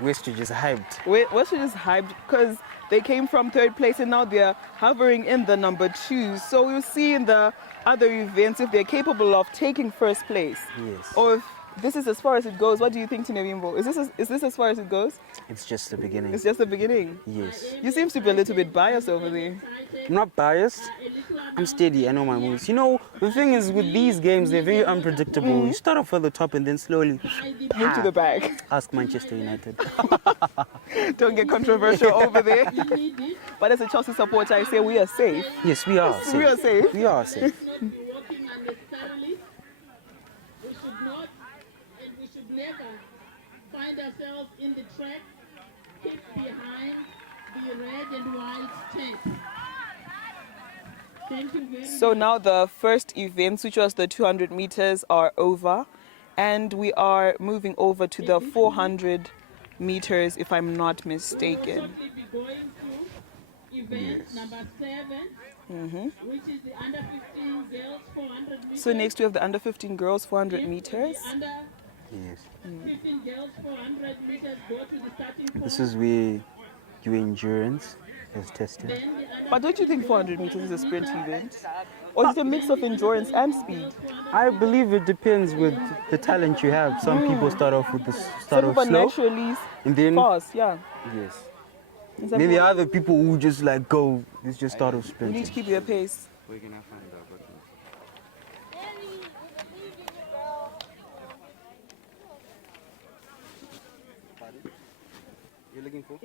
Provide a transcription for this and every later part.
Westridge is hyped. Westridge is hyped because they came from third place and now they're hovering in the number 2. So we'll see in the other events if they're capable of taking first place. Yes. Or if this is as far as it goes. What do you think, Tinevimbo? Is this as far as it goes? It's just the beginning. It's just the beginning? Yes. You seem to be a little bit biased over there. I'm not biased. I'm steady. I know my moves. You know, the thing is with these games, they're very unpredictable. You start off at the top and then slowly Move to the back. Ask Manchester United. Don't get controversial over there. But as a Chelsea supporter, I say we are safe. Yes, we are safe. We are safe. We are safe. Find ourselves in the track, keep behind the red and white tape. Thank you very much. So now the first events, which was the 200 meters, are over. And we are moving over to the 400 meters, if I'm not mistaken. We'll be going to event number 7, which is the under 15 girls 400 meters. So next we have the under 15 girls 400 meters. Yes. 15 girls 400 meters go to the starting point. This is where your endurance is tested. But don't you think 400 meters is a sprint event? Or is it a mix of endurance and speed? I believe it depends with the talent you have. Some people start off with start off slow, naturally and then fast, yeah. yes. Is that Maybe what- other people who just like go. It's just start off You sprinting. need to keep your pace. Where can I find that button? You're looking for?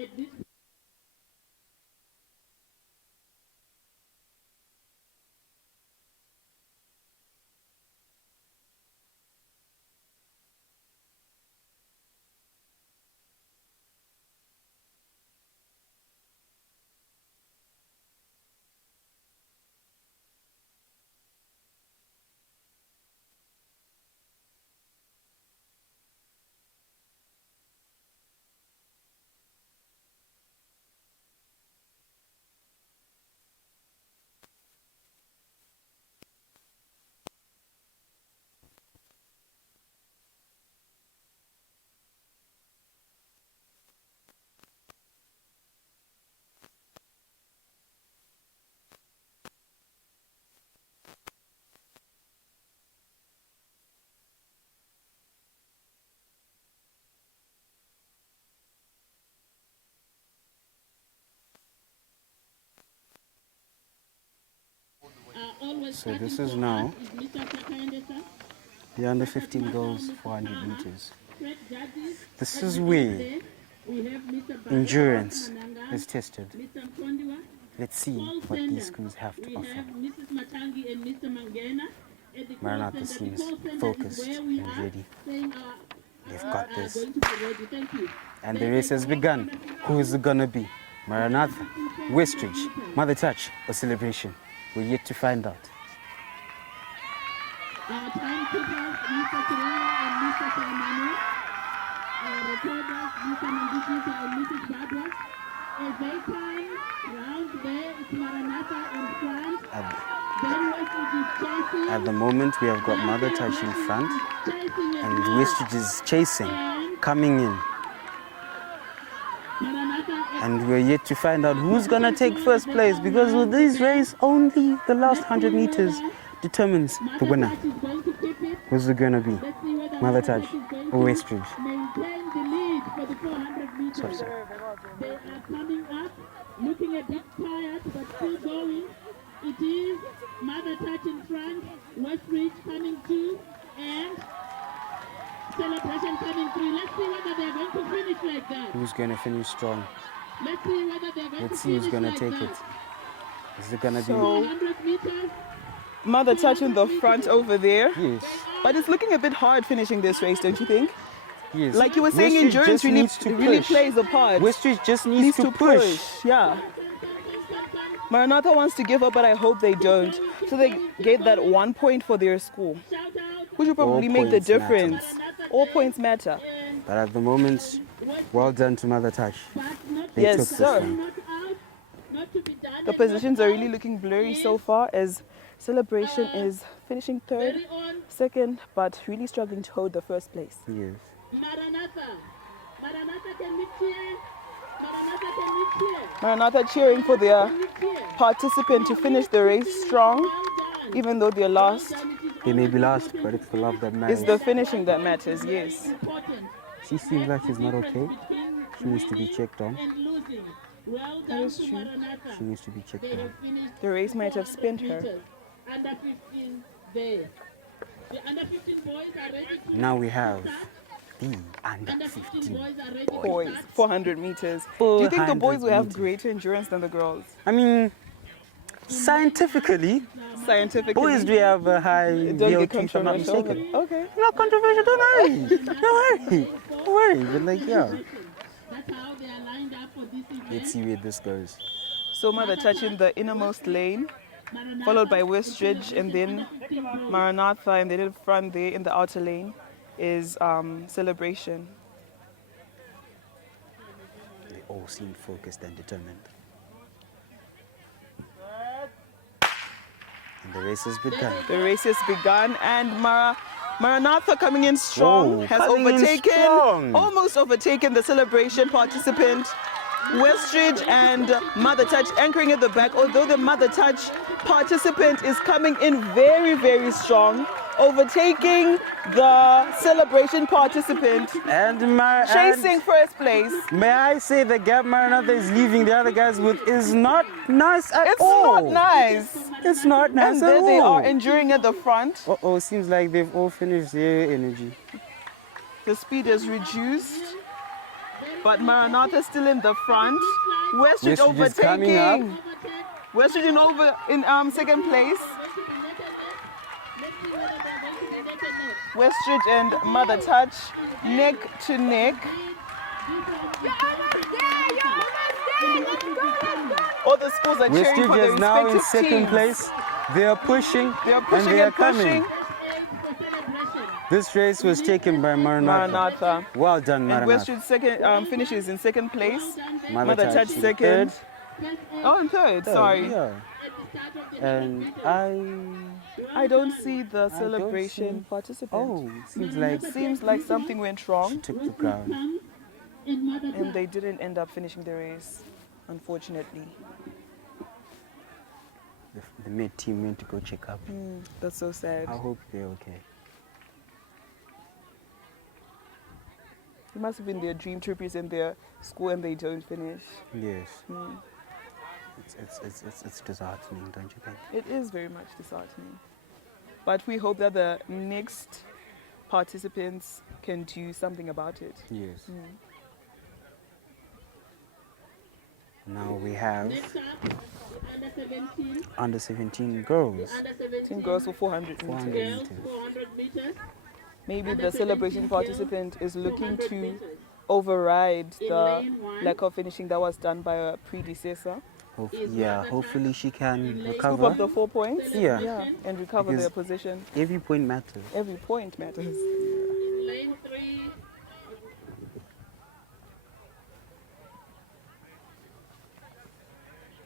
So this is now the under 15 girls 400 meters. This is where endurance is tested. Let's see what these schools have to offer. Maranatha seems focused and ready. They've got this. And the race has begun. Who is it gonna be? Maranatha, Westridge, Mother Touch, or Celebration? We're yet to find out. Timekeepers, Mr. Kiranga and Mr. Salamano, recorders, Mr. Mandikisa and Mrs. Badwa. As they time round there, it's Maranatha in front. Then Westridge is chasing. At the moment, we have got Mother Touch in front, and Westridge is chasing, coming in. And we're yet to find out who's gonna take first place, because with this race, only the last 100 meters determines the winner. Who's it gonna be? Mother Touch or Westridge? Maintain the lead for the 400 meters. Sorry. They are coming up, looking a bit tired, but still going. It is Mother Touch in front, Westridge coming too, and Celebration coming through. Let's see whether they're going to finish like that. Who's gonna finish strong? Let's see whether they're going Let's to see who's finish gonna like take that. it. Is it gonna be? 400 meters. Mother Touch in the front over there. Yes. But it's looking a bit hard finishing this race, don't you think? Yes. Like you were saying, Westridge endurance just really, needs to really push. plays a part. Westridge just needs to push. Yeah. Maranatha wants to give up, but I hope they don't. So they get that 1 point for their school, which will probably make the points matter. difference. All points matter. But at the moment, well done to Mother Touch. They Yes, took this sir. one. The positions are really looking blurry so far, as Celebration is finishing third, second, but really struggling to hold the first place. Yes. Maranatha, Maranatha, can we cheer? Maranatha, can we cheer? Maranatha cheering for their Can we cheer? participant to finish the race strong, Well done. even though they're lost. Well done. It is They may be always lost, important but it's the to love that finish. matters. It's the finishing that matters, yes. Important. She seems like she's not okay. Between She needs to be winning checked on. and losing. Well That done is to true. Maranatha. She needs to be checked They on. have finished The race might have 400 spent her. meters. Under 15 there. The under 15 boys are ready to Now we have start. the under Under 15 15. boys are ready to Boys, start. 400 meters. Do you think the 400 boys will have meters. greater endurance than the girls? I mean, scientifically, Scientifically. boys do have a high Don't get VO2 if I'm not controversial. mistaken. Okay. Not controversial, don't worry. Don't worry. Don't worry. But like, yeah. That's how they are lined up for this event. Let's see where this goes. So Mother Touch in the innermost lane, followed by Westridge, and then Maranatha, and then in front there in the outer lane is Celebration. They all seem focused and determined. And the race has begun. The race has begun, and Maranatha coming in strong Whoa, has coming in overtaken, strong. almost overtaken the Celebration participant. Westridge and Mother Touch anchoring at the back, although the Mother Touch participant is coming in very, very strong, overtaking the Celebration participant, And chasing first place. may I say the gap Maranatha is leaving the other guys with is not nice at It's all. not nice. It's not nice And at then they all. are enduring at the front. Uh-oh, seems like they've all finished their energy. The speed is reduced, but Maranatha still in the front. Westridge Westridge is coming up. overtaking. Westridge in second place. Westridge and Mother Touch neck to neck. All the schools are cheering for Westridge their is now in respective second teams. place. They are pushing, They are and pushing they are and pushing. coming. This race was taken by Maranatha. Maranatha. Well done, And Maranatha. Westridge finishes in second place. Mother Touch in second. third. Oh, and third, sorry. Yeah. And I don't see the don't celebration see- participant. oh, seems like Seems like something went wrong took the ground. and they didn't end up finishing the race, unfortunately. The mid team went to go check up. That's so sad. I hope they're okay. It must have been their dream to represent their school and they don't finish. Yes. It's disheartening, don't you think? It is very much disheartening. But we hope that the next participants can do something about it. Yes. Now we have Next up, under 17. under 17 girls. Under 17 Team girls for 400 400 meters. girls, 400 meters. Maybe Under the celebration 17 girls, participant is looking 400 to meters. override In the lane one. lack of finishing that was done by a predecessor. Hopefully she can Scoop up recover. the 4 points. Yeah. And recover Because- their position. Every point matters. Every point matters. In lane 3,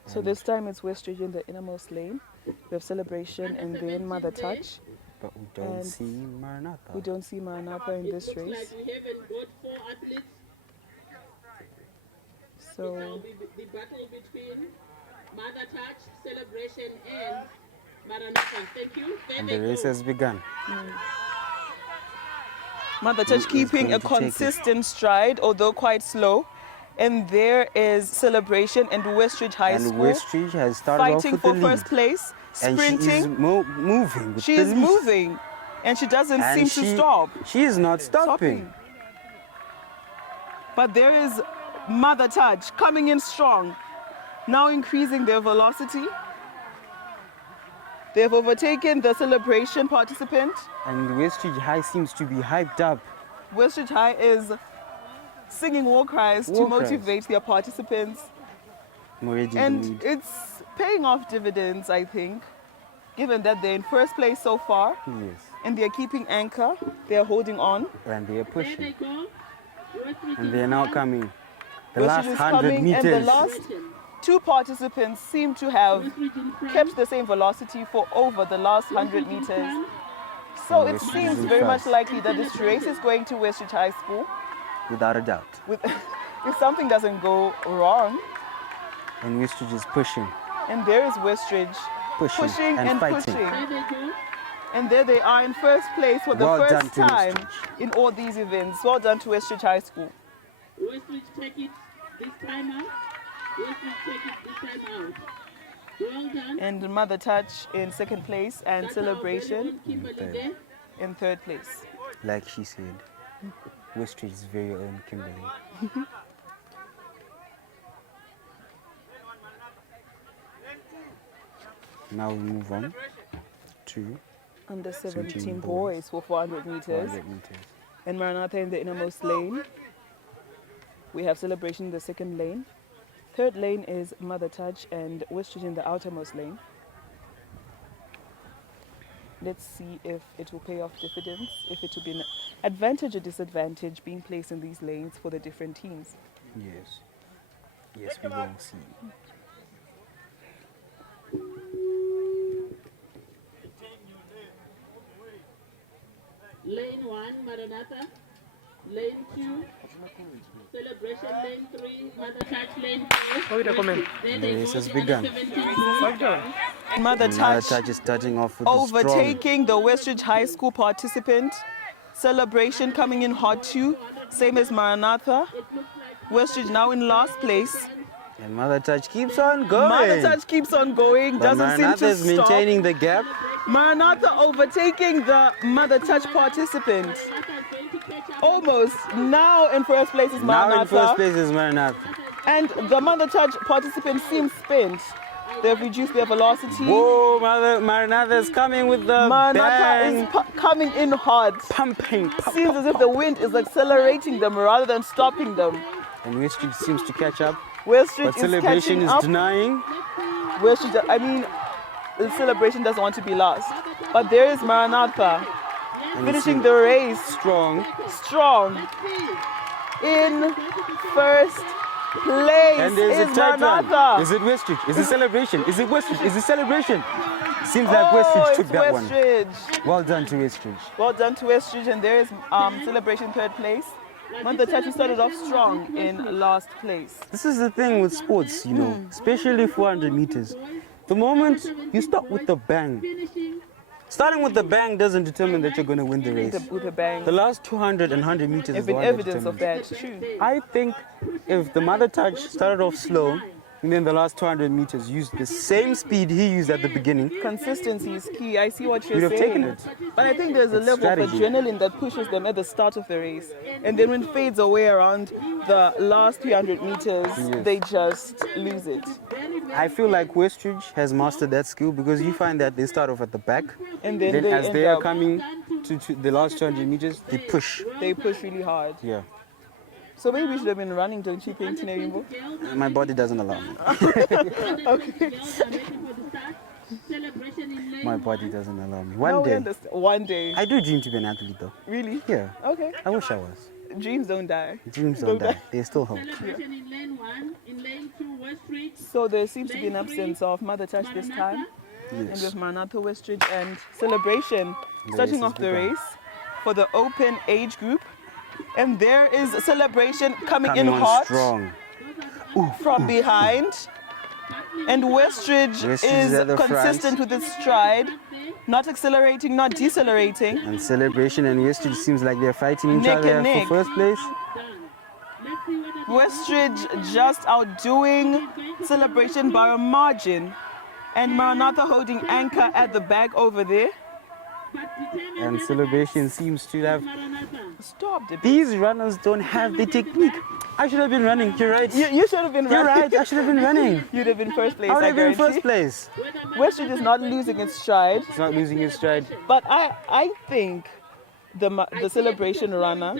So this time it's Westridge in the innermost lane. We have Celebration and then Mother Touch. But we don't And see Maranatha. We don't see Maranatha in this looks race. like we haven't got 4 athletes. So Now the battle between Mother Touch, Celebration, and Maranatha. Thank you. There And they the race go. has begun. Mother Who Touch is keeping going a to take it? consistent stride, although quite slow. And there is Celebration and Westridge High And School Westridge has started off fighting with for the first lead. place, And she is sprinting. moving. With She the is lead. moving, and she doesn't And seem to stop. She is not stopping. But there is Mother Touch coming in strong, now increasing their velocity. They've overtaken the celebration participant. And Westridge High seems to be hyped up. Westridge High is singing war cries to War cries. motivate their participants. Already in the And lead. it's paying off dividends, I think, given that they're in first place so far Yes. and they're keeping anchor, they're holding on. And they are There they pushing. go. Westridge And is they are now one. coming. The Westridge last is 100 coming, meters. and the last two participants seem to have Westridge in front. kept the same velocity for over the last 100 Westridge in meters. front. So And it Westridge seems is in very much front. likely that this race is going to Westridge High School. without a doubt. If something doesn't go wrong, And Westridge is pushing, and there is Westridge pushing and fighting. pushing. There they go. And there they are in first place for the Well done first to time Westridge. in all these events. Well done to Westridge High School. Westridge take it this time out. Westridge take it this time out. Well done. And Mother Touch in second place and That's our very Celebration own Kimberly Okay. there. in third place. Like she said, Westridge's very own Kimberly. Now we move on to Under 17 17 boys boys for 400 meters. 400 meters. And Maranatha in the innermost lane. We have Celebration in the second lane. Third lane is Mother Touch and Westridge in the outermost lane. Let's see if it will pay off dividends, if it will be an advantage or disadvantage being placed in these lanes for the different teams. Yes. Yes, we will see. Lane 1, Maranatha. Lane 2, Celebration. Lane 3, Mother Touch. Lane 4. There they race go, has the begun. other 17 boys. Mother Another Touch touch is starting off with the strong. overtaking the Westridge High School participant. Celebration coming in hot too, same as Maranatha. Westridge now in last place. And Mother Touch keeps on going. Mother Touch keeps on going, But doesn't seem Maranatha to is stop. maintaining the gap. Maranatha overtaking the Mother Touch participant. Maranatha is going to catch up. Almost. Now in first place is Now in first Maranatha. place is Maranatha. And the Mother Touch participant seems spent. They've reduced their velocity. Whoa, Maranatha is coming with the Maranatha bang. is coming in hard. Pumping. Seems as if the wind is accelerating them rather than stopping them. And Westridge seems to catch up. Westridge But is Celebration catching is up. denying. Westridge, I mean, the Celebration doesn't want to be last. But there is Maranatha And finishing it's the race strong. strong in first place. And there's is a third Maranatha. one. Is it Westridge? Is it Celebration? Is it Westridge? Is it Celebration? Seems like Oh, Westridge took it's that one. Westridge. Well done to Westridge. Well done to Westridge, and there is Celebration third place. Mother Touch started off strong in last place. This is the thing with sports, you know, especially 400 meters. The moment you start with the bang, starting with the bang doesn't determine that you're going to win the race. With a bang. The last 200 and 100 meters There's is the been one that evidence of determines. that, true. I think if the Mother Touch started off slow and then the last 200 meters used the same speed he used at the beginning, Consistency is key. I see what you're you'd have saying. taken it. But I think there's a It's level of strategy. adrenaline that pushes them at the start of the race. And then when it fades away around the last 300 meters, Yes. they just lose it. I feel like Westridge has mastered that skill because you find that they start off at the back, And then then they as end they are up, coming to the last 200 meters, they push. they push really hard. Yeah, So maybe we should have been running, don't you think, Tinerimbo? my body doesn't allow me. My body doesn't allow me. No, One we day, understand. One day. I do dream to be an athlete though. Really? Yeah, Okay. I wish I was. Dreams don't die. Dreams don't die. They still hope. Celebration in lane 1, in lane 2, Westridge. So there seems to be an absence of Mother Touch this time. And Yes. with Maranatha, Westridge, and Celebration The starting race off has the begun. race for the open age group. And there is Celebration coming in Coming on hot strong. from behind. And Westridge Westridge is is at the consistent with its stride, not accelerating, not decelerating. And Celebration and Westridge seems like they're fighting each Neck other and neck. for first place. Westridge just outdoing Celebration by a margin. And Maranatha holding anchor at the back over there. And Celebration seems to have. Stop the These runners don't have the technique. I should have been running. You're right. You should have been You're running. right. I should have been running. You'd have been first place, I would I have been guarantee. first place. Westridge is not losing its stride, It's not losing its stride. but I think the Celebration runner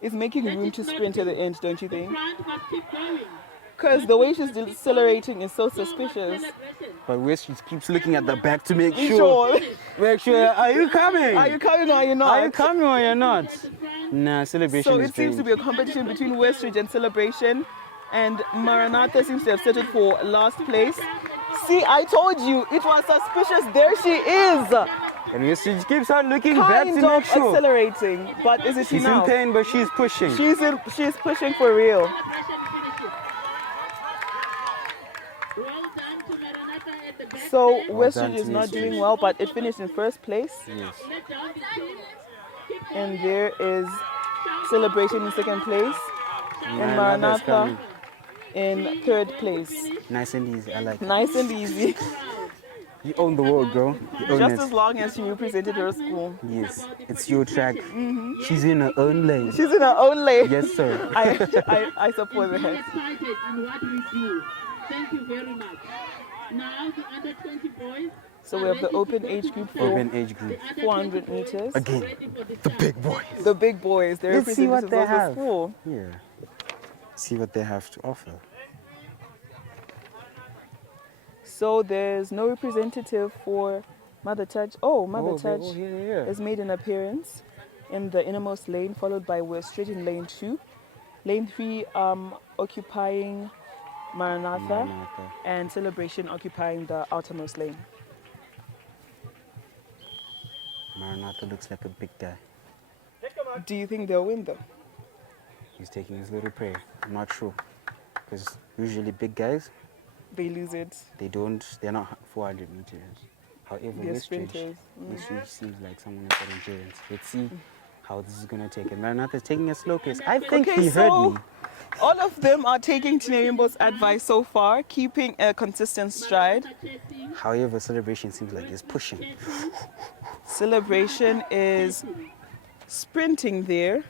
is making room to sprint to the end, don't you think? Front must keep going. Because the way she's decelerating is so suspicious. But Westridge keeps looking at the back to make You sure. sure? Make sure. Are you coming? Are you coming or are you not? Are you coming or you're not? Nah, Celebration So is it seems to playing. be a competition between Westridge and Celebration, and Maranatha seems to have settled for last place. See, I told you, it was suspicious. There she is. And Westridge keeps on looking back to Kind make of sure. accelerating, but is it She's in enough? pain, but she's pushing. She's pushing for real. Well done to Maranatha at the back So there. Well Westridge done is to not Westridge. doing well, but it finished in first place. Yes. Let down the team. Keep And there is Celebration in second place, and Maranatha's Maranatha coming. in third place. Nice and easy. I like it. Nice and easy. You own the world, girl. You own Just it. as long as she represented her school. Yes. It's your track. She's in her own lane. She's in her own lane. Yes, sir. I suppose be her. excited in what we do. Thank you very much. Now the under 20 boys. So we have the open age group for Open age group. 400 meters. Again, the big boys. The big boys, they're Let's see what representatives they of the have. school. Yeah. See what they have to offer. So there's no representative for Mother Touch. Oh, Mother Touch Here. has made an appearance in the innermost lane, followed by Westridge in lane 2. Lane 3 occupying Maranatha, and Celebration occupying the outermost lane. Maranatha looks like a big guy. Do you think they'll win though? He's taking his little prayer. I'm not sure. Because usually big guys, They lose it. they're not 400 meters. However, They're Westridge sprinters. seems like someone who's got endurance. Let's see how this is going to take it. Maranatha is taking a slow pace. I think Okay, he heard so me. all of them are taking Tinerimbo's advice so far, keeping a consistent stride. However, Celebration seems like he's pushing. Celebration is sprinting there.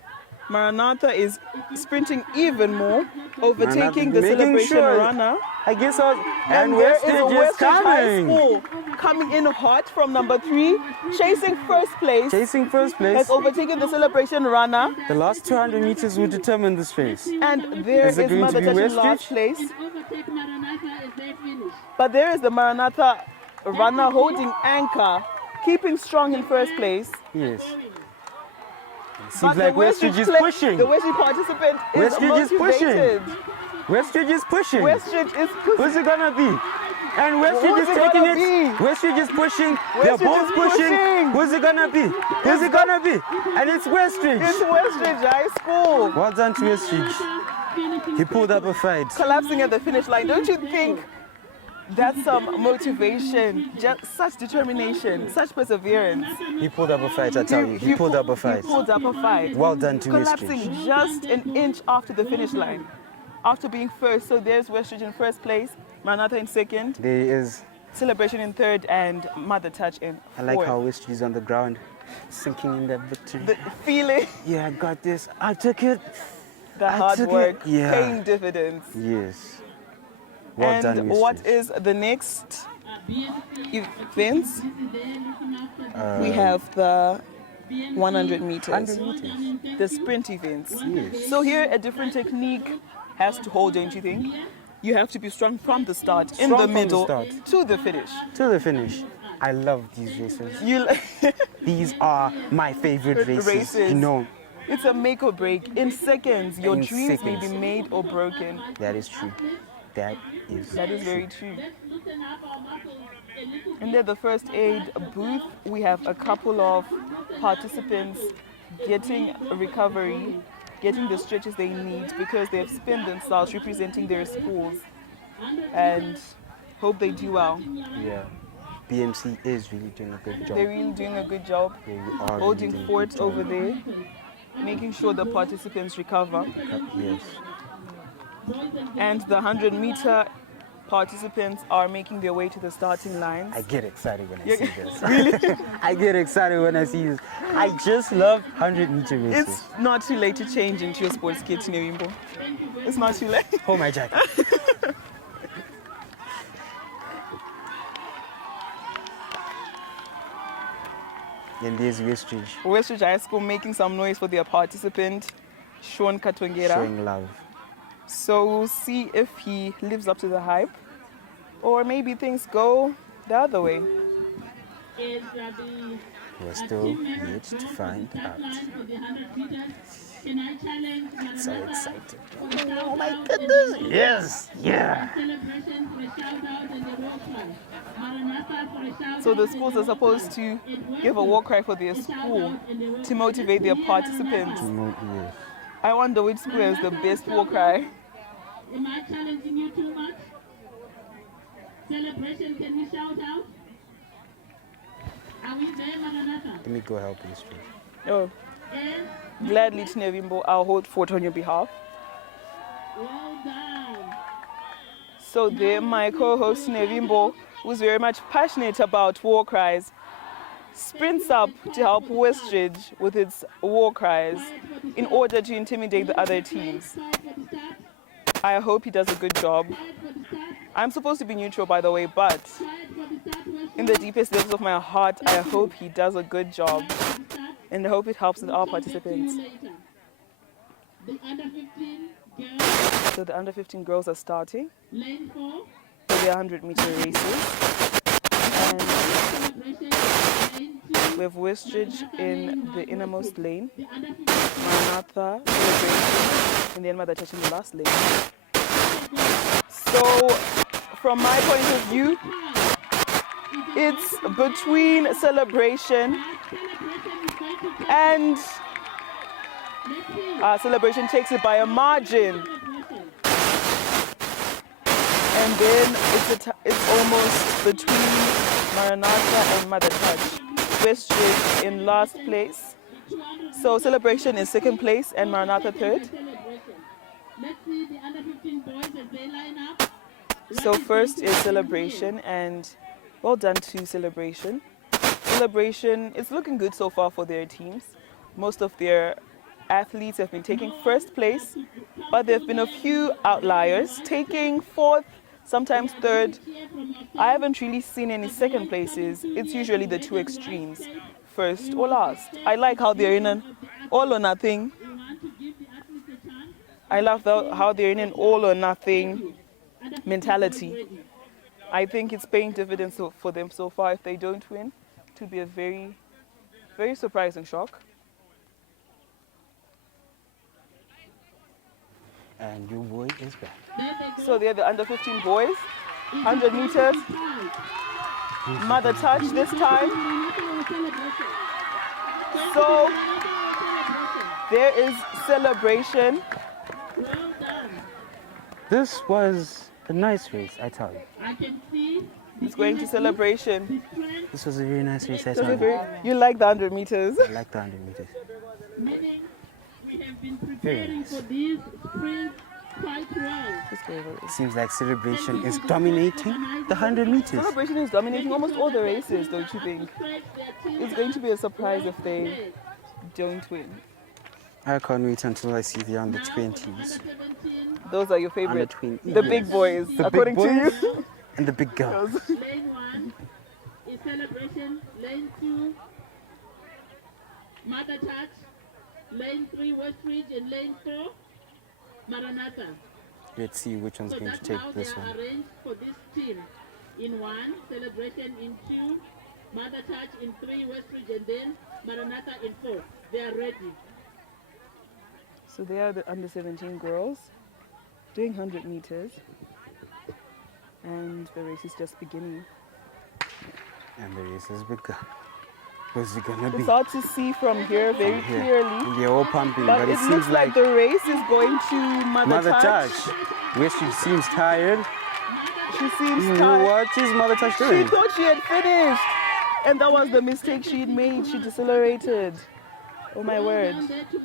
Maranatha is sprinting even more, overtaking the making Celebration sure. runner. I guess I was, And there is Westridge is Westridge High coming. School coming in hot from number 3, chasing first place. Chasing first place. Has overtaken the Celebration runner. The last 200 meters will determine this race. And there Is is it going to Mother be Touch in Westridge? last place. Overtake Maranatha as they finish. But there is the Maranatha runner holding anchor, keeping strong in first place. Yes. Seems But like the Westridge is play- pushing. The Westridge participant is Westridge is pushing. motivated. Westridge is pushing. Westridge is pushing. Who's it gonna be? And Westridge Who's is it taking gonna it. be? Westridge is pushing. They're Westridge both is pushing. pushing. Who's it gonna be? Who's it gonna be? And it's Westridge. It's Westridge High School. Well done to Westridge. He pulled up a fight. Collapsing at the finish line. Don't you think that's some motivation, just such determination, such perseverance? He pulled up a fight, I tell you. He pulled up a fight. He pulled up a fight. Well done to Collapsing Westridge. just an inch after the finish line, after being first. So there's Westridge in first place, Maranatha in second, There is. Celebration in third, and Mother Touch in I like fourth. how Westridge is on the ground, sinking in that victory. The feeling, Yeah, I got this. I took it. the I hard took it. work, Yeah. paying dividends. Yes. Well And done, what Westridge. is the next events? We have the 100 meters, 100 meters. the sprint events. Yes. So here a different technique has to hold, don't you think? You have to be strong from the start, in Strong the from the middle, start. to the finish. To the finish. I love these races. You, These are my favorite races. Races. You know, it's a make or break. In seconds, your In dreams may seconds. be made or broken. that is true. That is Very true. And at the first aid booth, we have a couple of participants getting recovery, getting the stretches they need because they've spent themselves representing their schools, and hope they do well. Yeah. BMC is really doing a good job. They're really doing a good job They are holding really doing a fort good job. over there, making sure the participants recover. Yes. And the 100-meter participants are making their way to the starting lines. I get excited when I see this. Really? I get excited when I see this. I just love 100-meter races. It's not too late to change into your sports kit, Tinerimbo. It's not too late. Hold my jacket. And there's Westridge Westridge High School making some noise for their participant, Sean Katwengera. showing love. So we'll see if he lives up to the hype, or maybe things go the other way. Is the We're still yet to find out. So excited. Oh my goodness. Yes. Yeah. So the schools are supposed to give a war cry for their school to motivate their participants. Yes. I wonder which school has the best war cry. Am I challenging you too much? Celebration, can we shout out? Are we there, Maranatha? Let me go help you straight. Oh, Yes. gladly, Tinevimbo, I'll hold fort on your behalf. Well done. So there, my co-host Tinevimbo, who's very much passionate about war cries, sprints up to help Westridge with its war cries in order to intimidate the other teams. Quiet for the start. I hope he does a good job. Quiet for the start. I'm supposed to be neutral, by the way, but Quiet for the start. Westridge. in the deepest depths of my heart, I hope he does a good job. Quiet for the start. And I hope it helps with our We'll come back to participants. you later. The under 15 girls, So the under 15 girls are starting lane 4. for their 100-meter races. And Celebration, lane 2. we have Westridge in the innermost lane, The under 15 Maranatha celebration, and then Mother Church in the last lane. So from my point of view, it's between celebration and celebration takes it by a margin. And then it's almost between Maranatha and Mother Touch. Westridge in last place. So celebration is second place and Maranatha third. Let's see the under 15 boys as they line up. So first is celebration, and well done to celebration. Celebration is looking good so far for their teams. Most of their athletes have been taking first place, but there have been a few outliers taking fourth, sometimes third. I haven't really seen any second places. It's usually the two extremes, first or last. I like how they're in an all or nothing. I love how they're in an all or nothing mentality. I think it's paying dividends for them so far. If they don't win, it would be a very, very surprising shock. And your boy is back. So they're the under 15 boys, 100 meters, Mother Touch this time. So there is celebration. This was a nice race, I tell you. I can see It's going to celebration. This was a very nice race, I So tell you. you like the 100 meters. I like the 100 meters. meaning we have been preparing for these sprints quite well. Just go over it. It seems like celebration is dominating the 100 meters. Celebration is dominating almost all the races, don't you think? It's going to be a surprise if they don't win. I can't wait until I see the under 20s. Those are your Under favorite. 20. The big boys, The according big to boys you. and the big girls. Lane 1 is celebration. Lane 2, Mother Touch. Lane 3, Westridge. And lane 4, Maranatha. Let's see which one's So going to that's take how they this are one. arranged for this team. In 1, celebration. In 2, Mother Touch. In 3, Westridge. And then Maranatha in 4. They are ready. So they are the under 17 girls doing 100 meters. And the race is just beginning. And the race has begun. Who's it gonna be? It's hard to see from here very Here. clearly. They're all pumping, But but it it seems looks like like the race is going to Mother Touch. Touch. Westridge seems tired. She seems tired. What is Mother Touch She doing? thought she had finished. And that was the mistake she had made. She decelerated. Oh my word.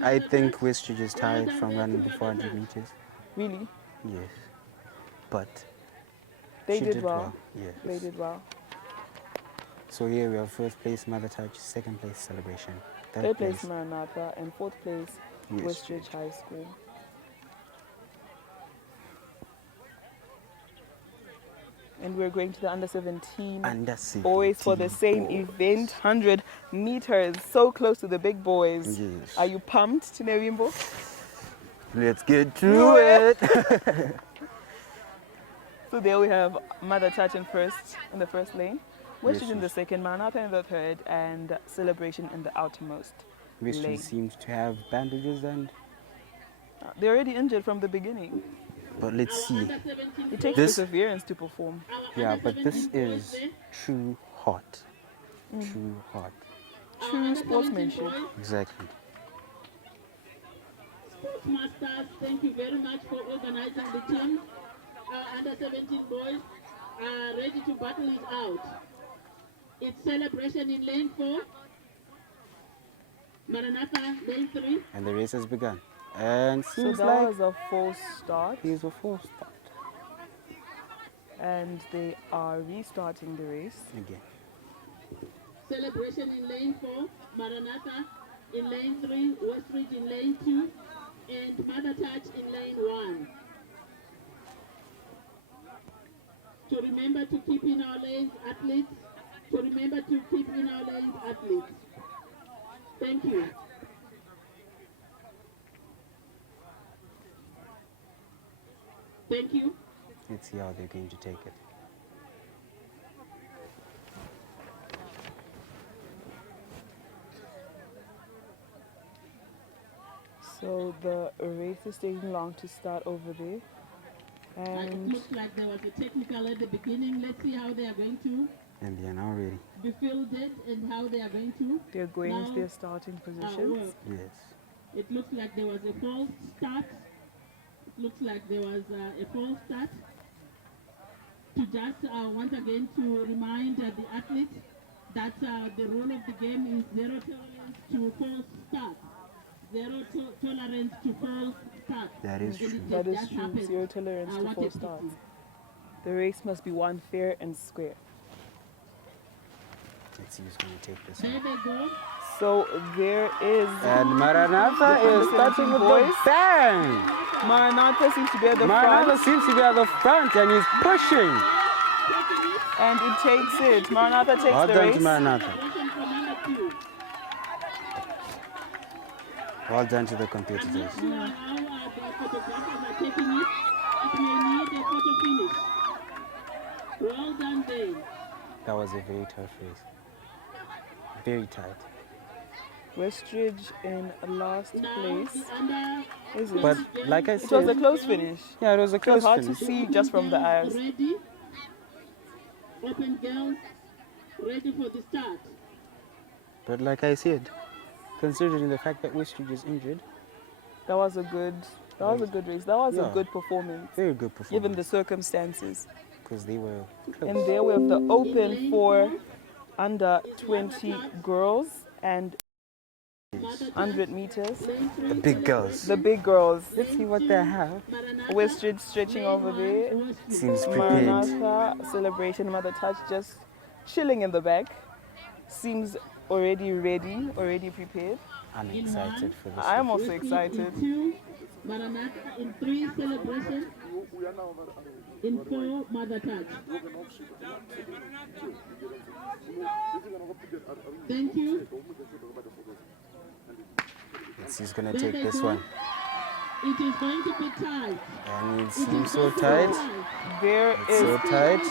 I think Westridge is tired from running the 400 meters. Really? Yes. But They she did well. Yes. They did well. So here we have first place Mother Touch, second place Celebration, Third place Maranatha and fourth place Yes. Westridge High School. And we're going to the under 17 Under 17 boys for the same boys. event, 100 meters, so close to the big boys. Yes. Are you pumped, Tinevimbo? Let's get to it. So there we have Mother Touch in the first lane, Westridge in the second, Maranatha in the third, and Celebration in the outermost Westridge lane. seems to have bandages and... They're already injured from the beginning. But let's see. It takes This- perseverance to perform. Yeah, but this is true heart. True heart. True sportsmanship. Exactly. Sportsmasters, thank you very much for organizing the team. Our under 17 boys are ready to battle it out. It's Celebration in lane 4. Maranatha, lane 3. And the race has begun. And So seems that like was a false start, he's a false start and they are restarting the race. again. Celebration in lane 4. Maranatha in lane 3. Westridge in lane 2. And Mother Touch in lane 1. To remember to keep in our lanes, athletes. To remember to keep in our lanes, athletes. Thank you. Thank you. Let's see how they're going to take it. So the race is taking long to start over there. It And looks like there was a technical at the beginning. Let's see how they are going to And they are now ready. be fielded and how they are going to. they're going Now, into their starting positions. work. Yes. It looks like there was a false start. It looks like there was a false start. To just once again to remind the athletes that the rule of the game is zero tolerance to false start. Tolerance to false start. That is And it true. just That is just true. happened, Zero tolerance to what false it starts. is. The race must be won fair and square. Let's see who's going to take this There one. they go. So there is And Maranatha is starting with the boys. bang. Maranatha seems to be at the Maranatha front, seems to be at the front and he's pushing. and it takes it. Maranatha takes Well the done to race. Maranatha. Celebration for number 2. Well done to the I'm competitors. not sure how the photographers are taking it. It may need a photo finish. Well done there. That was a very tough race. Very tight. Westridge in last Now place. the under Is it? But like I It was a said, close finish. yeah, it was a It was close hard to finish. see just from the eyes. Ready. Open girls. Ready for the start. But like I said, considering the fact that Westridge is injured, That was a good race. That was a Yeah. good performance, very good performance. given the circumstances. Because they were close. And there we have the open for under 20 girls and 100 meters. The big girls. The big girls. Let's see what they have. Westridge stretching over there. Seems prepared. Maranatha, Celebration, Mother Touch just chilling in the back. Seems already ready, already prepared. I'm excited for this. I am one. also excited. In 2, Maranatha. In 3, Celebration. In 4, Mother Touch. Thank you. Let's see who's going to take this one. It is going to be tight. And it seems so tight. There It's is so tight.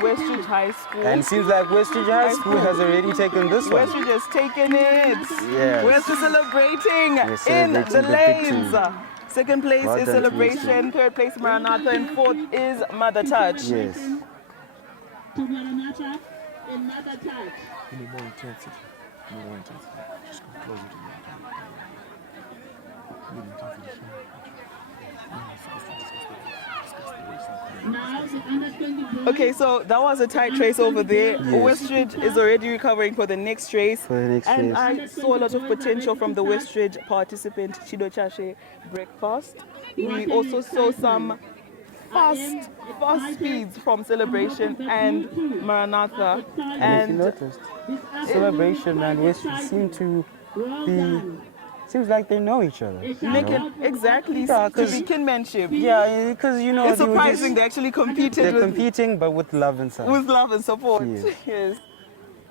Westridge High School. And it seems like Westridge High School has already taken this one. Westridge has taken it. Yes. Westridge celebrating We're in celebrating the the lanes. victory. Second place Well is done to Celebration, third place Maranatha, and fourth is Mother Touch. Yes. To Maranatha and Mother Touch. You need more intensity. More intensity. Just come closer to me. You need time for the show. Now the under 20 boys. Okay, so that was a tight race over there. Westridge is already recovering for the next race. For the next And race. I saw a lot of potential from the Westridge participant, Chido Chashe Breakfast. We also saw some fast speeds from Celebration and Maranatha. And if you And noticed, Celebration and Westridge seem to be, seems like they know each other. you make know? it exactly Yeah, to 'cause- be kinship. Yeah, because you know It's they were surprising just- they actually competed they're with competing, but with love inside. with love and support. Yes. Yes.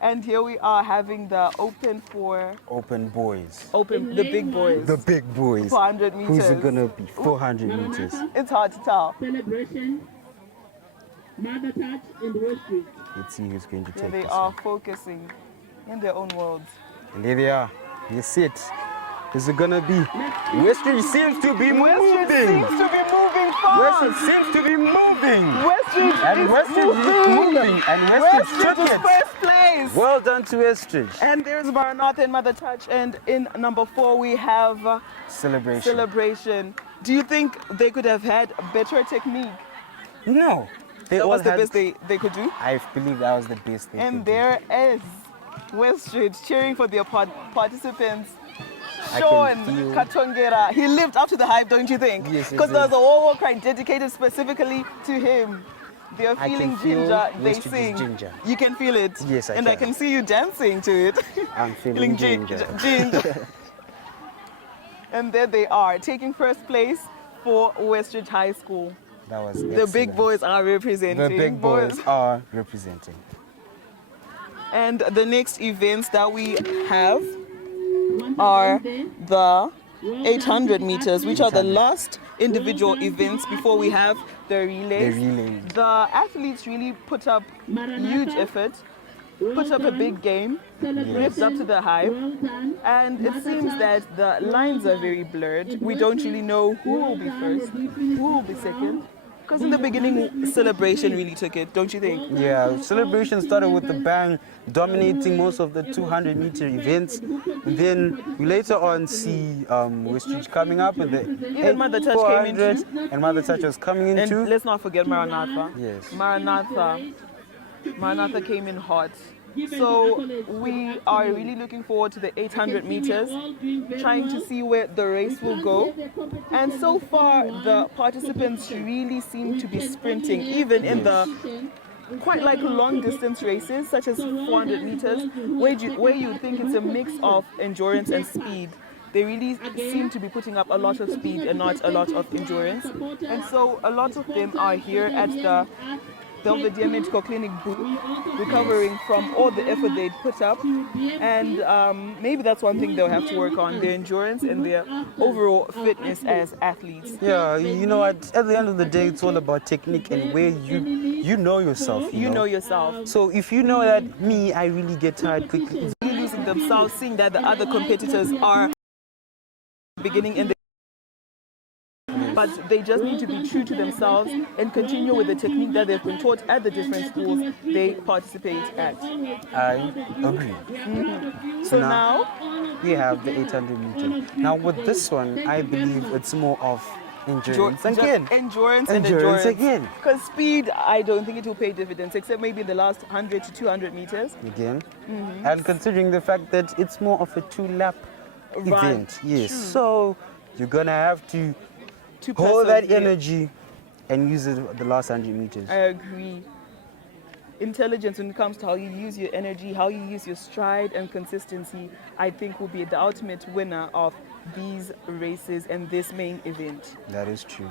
And here we are having the open for Open boys, the big boys. the big boys. 400 Who's it meters. gonna be? 400 meters. Maranatha, It's hard to tell. Celebration. Mother Touch and Westridge. Let's see who's going to Here take they this are one. focusing in their own worlds. And there they are. That's it. Is it gonna be? Westridge seems to be Westridge moving. seems to be moving fast. Westridge seems to be moving. Westridge And is Westridge is moving. moving. And Westridge Westridge took is it. first place. Well done to Westridge. And there's Maranatha and Mother Touch. And in number 4 we have Celebration. Celebration. Do you think they could have had a better technique? No. They That all was the had, best they could do. I believe that was the best they And could do. there is Westridge cheering for their participants. I Sean can feel- Katongera. He lived up to the hype, don't you think? Yes, he Because there was did. a war cry dedicated specifically to him. They are I can feeling feel ginger, they Westridge's sing. ginger. You can feel it. Yes, I And I can. can see you dancing to it. I'm feeling ginger. ginger. And there they are, taking first place for Westridge High School. That was The big excellent. boys are representing. The big boys are representing. And the next events that we have are the 800 meters, which are the last individual events before we have the relays. The relays. The athletes really put up huge effort, put up a big game, lived up to the hype, and it seems that the lines are very blurred. We don't really know who will be first, who will be second, because in the beginning, Celebration really took it, don't you think? Yeah, celebration started with the bang, dominating most of the 200-meter events. And then we later on see Westridge coming up with the Even Mother Touch came in 400, and Mother Touch was coming in And too. let's not forget Maranatha. Yes. Maranatha came in hot. So we are really looking forward to the 800 meters, trying to see where the race will go. And so far, the participants really seem to be sprinting, even in the quite like long distance races, such as 400 meters, where you think it's a mix of endurance and speed. They really seem to be putting up a lot of speed and not a lot of endurance. And so a lot of them are here at the Belvedere Medical Clinic booth, recovering from all the effort they'd put up. And maybe that's one thing they'll have to work on, their endurance and their overall fitness as athletes. Yeah, you know, at the end of the day, it's all about technique and where you know yourself. You know yourself. So if you know that me, I really get tired quickly. It's Really losing themselves, seeing that the other competitors are beginning in the but they just need to be true to themselves and continue with the technique that they've been taught at the different schools they participate at. I agree. So now we have the 800 meter. Now with this one, I believe it's more of endurance again. Endurance again. Because speed, I don't think it will pay dividends, except maybe in the last 100 to 200 meters. Again. And considering the fact that it's more of a 2-lap event. Yes. True. So you're gonna have to To hold that persevere. energy and use it the last 100 meters. I agree. Intelligence when it comes to how you use your energy, how you use your stride and consistency, I think will be the ultimate winner of these races and this main event. That is true.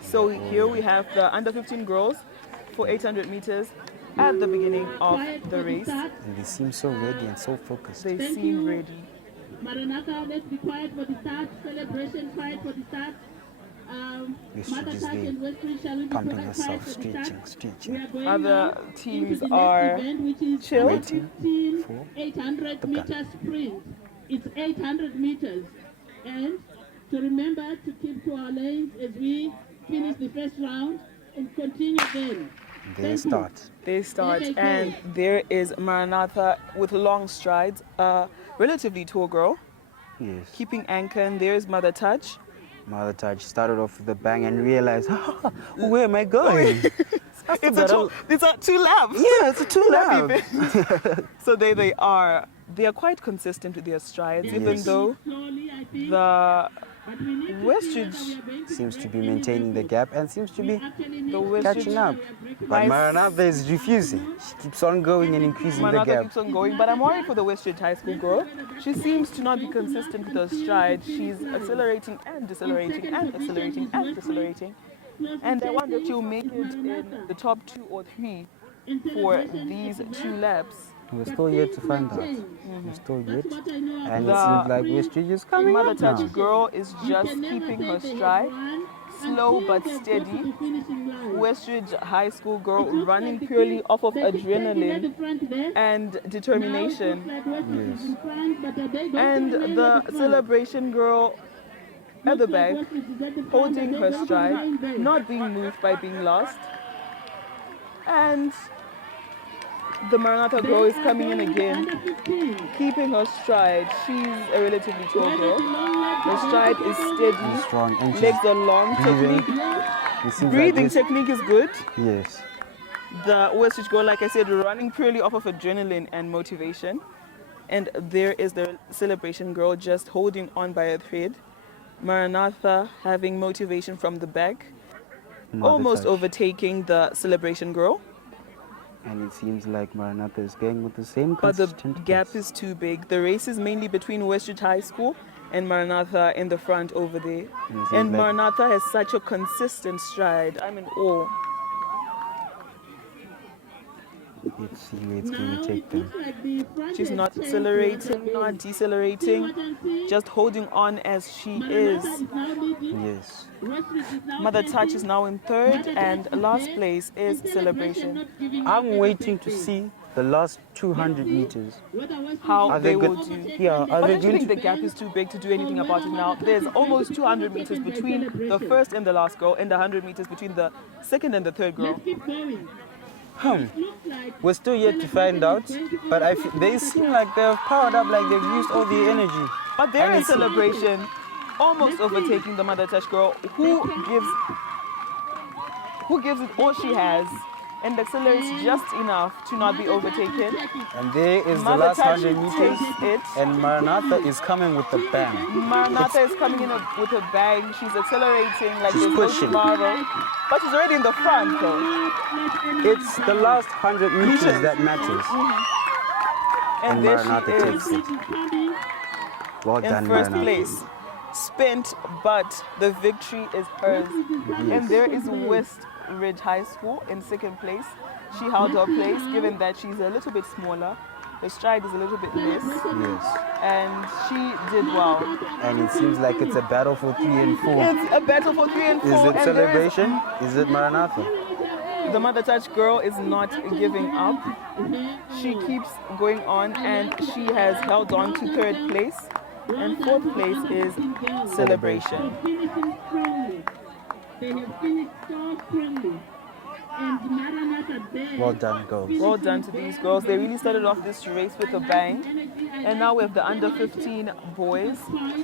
So here we have the under 15 girls for 800 meters at the beginning of the race. And they seem so ready and so focused. They seem ready. Maranatha, let's be quiet for the start. Celebration, quiet for the start. Westridge is Mother Touch there, and Westridge shall we be pumping quiet herself, for the stretching, start. We stretching. are going Other now teams into the next are event, which is chill. under 15 for 800 the meter gun. sprint. It's 800 meters. And to remember to keep to our lanes as we finish the first round and continue then. They Thank you. start. They start, There they go. and there is Maranatha with long strides, a relatively tall girl, Yes. keeping anchor, and there's Mother Touch. Mother Touch started off with a bang and realized, where am I going? It's a 2 laps. Yeah, it's a 2-lap. So there they are. They are quite consistent with their strides, even Yes. though Slowly, I think. the But we need to Westridge remember we are going to Seems to be break in maintaining the events. gap and seems to be Actually need the to catching up. But Nice. Maranatha is refusing. She keeps on going and increasing the Maranatha gap. keeps on going, but I'm worried for the Westridge High School girl. She seems to not be consistent with her stride. She's accelerating and decelerating and accelerating and decelerating. And I wonder if she'll make it in the top 2 or 3 for these 2 laps. We're still yet to find out. We're still yet. What I know And it The seems like Westridge is coming Mother up now. Touch girl is just keeping her stride, slow but steady. Westridge High School girl running purely off of adrenaline and determination. Yes. And the celebration girl at the back, holding her stride, not being moved by being lost. And the Maranatha girl is coming in again, keeping her stride. She's a relatively tall girl. Her stride is steady, Strong and legs are long, breathing. technique. It seems Breathing like this. technique is good. Yes. The Westridge girl, like I said, running purely off of adrenaline and motivation. And there is the celebration girl just holding on by a thread. Maranatha having motivation from the back, almost Touch. overtaking the celebration girl. And it seems like Maranatha is going with the same But the consistent gap pace. is too big. The race is mainly between Westridge High School and Maranatha in the front over there. And it seems And like- Maranatha has such a consistent stride. I'm in awe. Let's see where it's going to take them. She's not accelerating, not decelerating, just holding on as she is. Yes. Mother Touch is now in third, and last place is Celebration. I'm waiting to see the last 200 meters. How Are they they will good? do. Yeah, are But they I going think to? the gap is too big to do anything about it now. There's almost 200 meters between the first and the last girl, and 100 meters between the second and the third girl. We're still yet to find out, but they seem like they've powered up, like they've used all the energy. But they're And in it's- Celebration, almost overtaking the Mother Touch girl, who gives it all she has and accelerates just enough to not be overtaken. And there is the Mother last Touch 100 meters, takes it. and Maranatha is coming with the bang. Maranatha is coming in with a bang. She's accelerating like She's there's no pushing. tomorrow. But she's already in the front though. It's the last 100 meters that matters. And And there she Maranatha is takes it. Well in done, first Maranatha. place. Spent, but the victory is hers. And there is Westridge High School in second place. She held her place given that she's a little bit smaller. Her stride is a little bit less. Yes. And she did well. And it seems like it's a battle for 3 and 4. It's a battle for 3 and 4. Is it and there is- Celebration? Is it Maranatha? The Mother Touch girl is not giving up. She keeps going on and she has held on to third place. And fourth place is Celebration. Finishing strongly. They have finished so strongly. And Maranatha there. Well done, girls. Well done to these girls. They really started off this race with a bang. And now we have the under 15 boys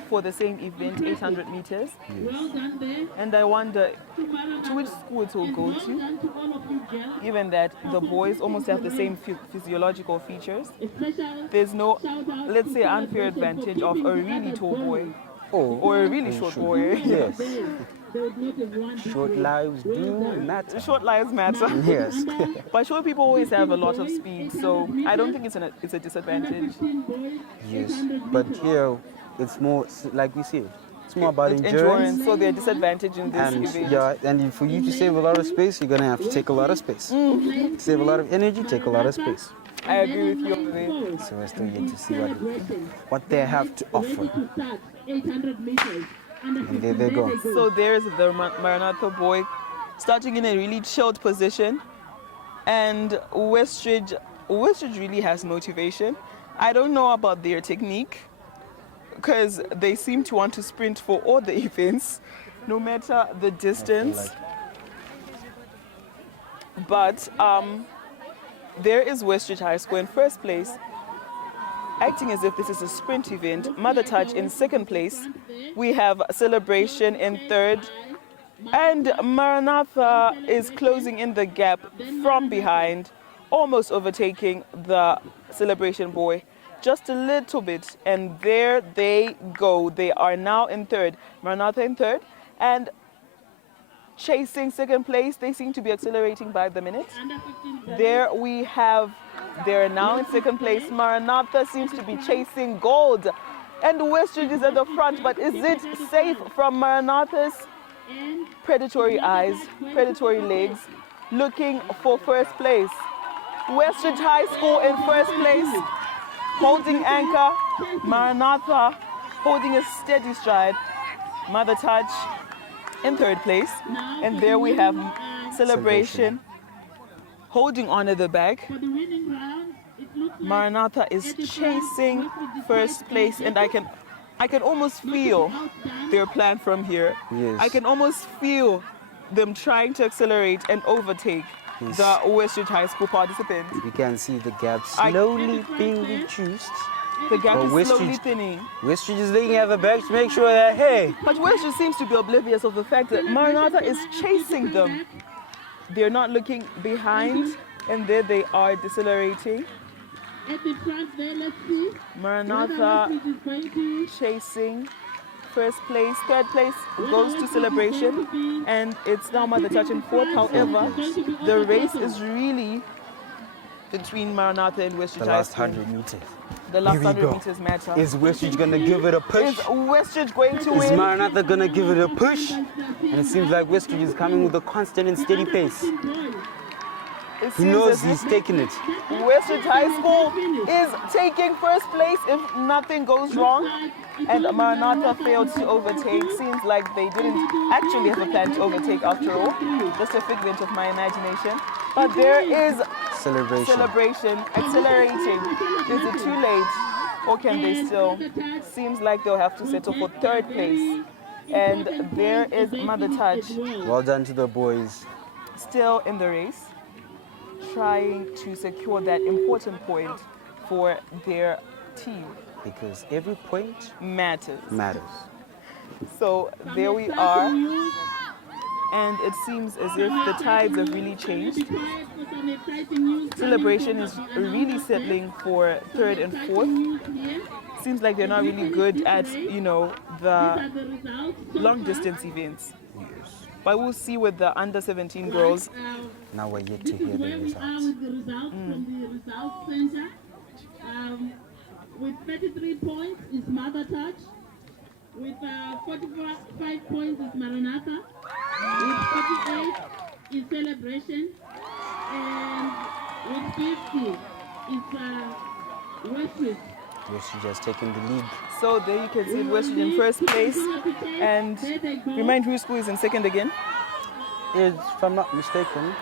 for the same event, 800 meters. Well done there. And I wonder To Maranatha. to which school it will go Well to, done to all of you girls. given that the boys almost have the same physiological features. A special There's no, shout out let's say, to unfair celebration for advantage of keeping a the really others tall boy going. or a really short boy. Yes. They would not have won this Short race. lives Well do done. matter. Short lives matter. Yes. But short people always have a lot of speed, so I don't think it's a disadvantage. 15 boys, Yes. 800 But meters. here, it's more, like we said, it's more about It's endurance. so they're disadvantaged in this And event. yeah, and for you to save a lot of space, you're gonna have to take a lot of space. Save a lot of energy, take a lot of space. I agree with you over there. So we're still yet to see Celebration. what they have to Ready offer. to start 800 meters. And there they go. So there's the Maranatha boy starting in a really chilled position. And Westridge really has motivation. I don't know about their technique because they seem to want to sprint for all the events, no matter the distance. But there is Westridge High School in first place, acting as if this is a sprint event. Mother Touch in second place. We have Celebration in third. And Maranatha is closing in the gap from behind, almost overtaking the Celebration boy. Just a little bit. And there they go. They are now in third. Maranatha in third. And chasing second place. They seem to be accelerating by the minute. There we have, they're now in second place. Maranatha seems to be chasing gold. And Westridge is at the front, but is it safe from Maranatha's predatory eyes, predatory legs, looking for first place? Westridge High School in first place, holding anchor. Maranatha holding a steady stride. Mother Touch in third place. And there we have Celebration holding on to the bag. For the winning round, it looks like Maranatha is chasing first place, and I can almost feel their plan from here. Yes. I can almost feel them trying to accelerate and overtake Yes. the Westridge High School participants. You can see the gap I- slowly being reduced. The gap But is slowly Westridge- thinning. Westridge is looking at the back to make sure that, hey, But Westridge seems to be oblivious of the fact that Maranatha is chasing them. They're not looking behind, and there they are decelerating. at the front there. Let's see. Maranatha Whether Westridge is going to chasing first place. Third place goes to Celebration, and it's now Mother Touch in fourth. However, the race is really between Maranatha and Westridge the High last School. 100 meters. The last Here we 100 go. meters matter. Is Westridge gonna give it a Is push? Westridge going to Is win? Maranatha gonna give it a push? And it seems like Westridge is coming with a constant and steady pace. It He seems knows as he's if taking it. Westridge High School is taking first place if nothing goes wrong. And Maranatha failed to overtake. Seems like they didn't actually have a plan to overtake after all. Just a figment of my imagination. But there is Celebration accelerating. Is it too late? Or can they still? Seems like they'll have to settle for third place. And there is Mother Touch Well done to the boys. still in the race, trying to secure that important point for their team. Because every point Matters. matters. So there we are, and it seems as if the tides have really changed. Celebration is really settling for third and fourth. Seems like they're not really good at, the long distance events. Yes. But we'll see with the under 17 girls. Now we're yet to hear the results. With the results from the results center. With 33 points is Mother Touch. With 45 points is Maranatha. With 48 is Celebration. And with 50 is Westridge. Westridge has taken the lead. So there you can see Westridge in first place. And remind whose school is in second again? If I'm not mistaken,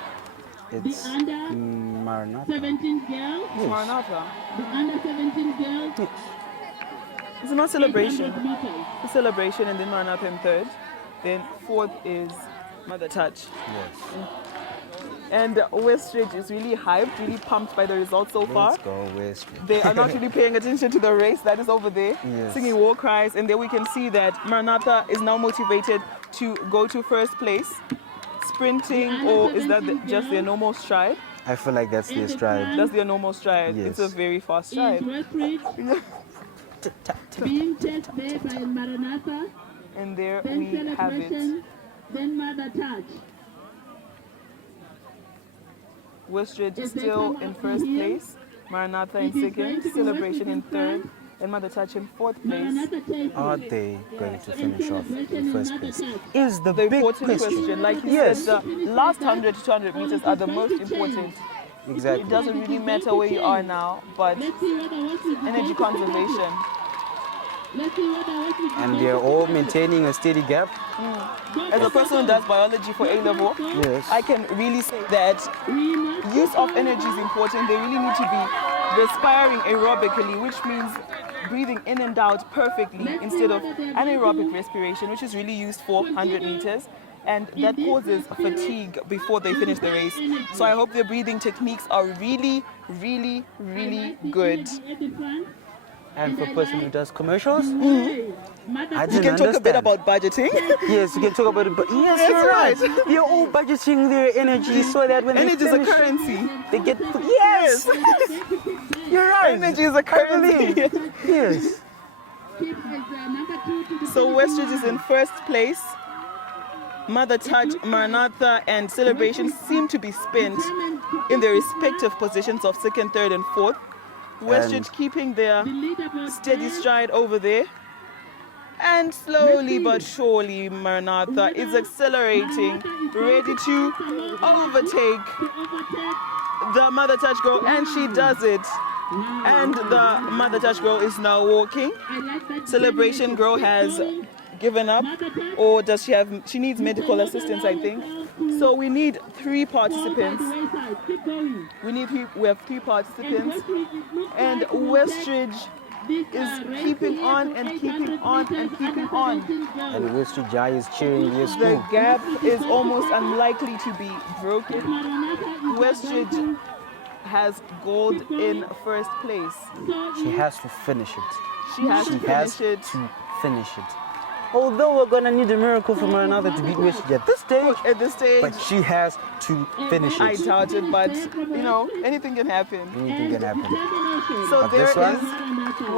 it's The under Maranatha. 17 girls. Yes. Maranatha. The under 17 girls. Yes. It's not Celebration. 800 meters. It's Celebration, and then Maranatha in third. Then fourth is Mother Touch. Yes. And Westridge is really hyped, really pumped by the results so far. Let's go Westridge. They are not really paying attention to the race that is over there, Yes. singing war cries. And there we can see that Maranatha is now motivated to go to first place. Sprinting, or is that just their normal stride? I feel like that's their stride. That's their normal stride. Yes. It's a very fast Is stride. Westridge being chased there by Maranatha, And there then we have it. Celebration, then Mother Touch. Westridge If they still come in up first from here, place, Maranatha in it is second, going to be Celebration Westridge in in third, front. and Mother Touch in fourth place. Maranatha chasing. Are they going to finish off in first place? Touch. Is the The big important question. question, like you Yes. said, the last 100 to 200 meters are the most important. It Exactly. doesn't really matter where you are now, but Let's see whether Westridge is energy going to conservation. Let's see whether Westridge is And going they're to all maintaining a steady gap. As a person who does biology for A level, Yes. I can really say that use of energy is important. They really need to be respiring aerobically, which means breathing in and out perfectly instead of anaerobic respiration, which is really used for 100 meters. And that causes fatigue before they finish the race. So I hope their breathing techniques are really, really, really good. At the front. And for a person who does commercials, I We didn't can talk a bit understand. about budgeting. Yes, we can talk about it. But yes, That's you're right. right. They're all budgeting their energy so that when Energy they is a finish, currency. they get. Yes, you're right. Energy is a I currency. believe. Yes. Number 2 to the So Westridge is in first place. Mother Touch, Maranatha, and Celebration seem to be spent in their respective positions of second, third, and fourth. Westridge keeping their leaderboard steady stride over there. And slowly but surely, Maranatha is accelerating, ready to overtake the Mother Touch girl, and she does it. And the Mother Touch girl is now walking. I like that Celebration girl has given up, or does she needs medical assistance, I think. So we need 3 participants. We have 3 participants, and Westridge is keeping on and keeping on and keeping on. And Westridge High is cheering their The school. gap is almost unlikely to be broken. Westridge has gold in first place. She has to finish it. She has to finish it. Although we're gonna need a miracle from her another to beat Westridge at this stage. At this stage, But she has to finish I it. doubt it, but you know, anything can happen. Anything can happen. So But there this one? is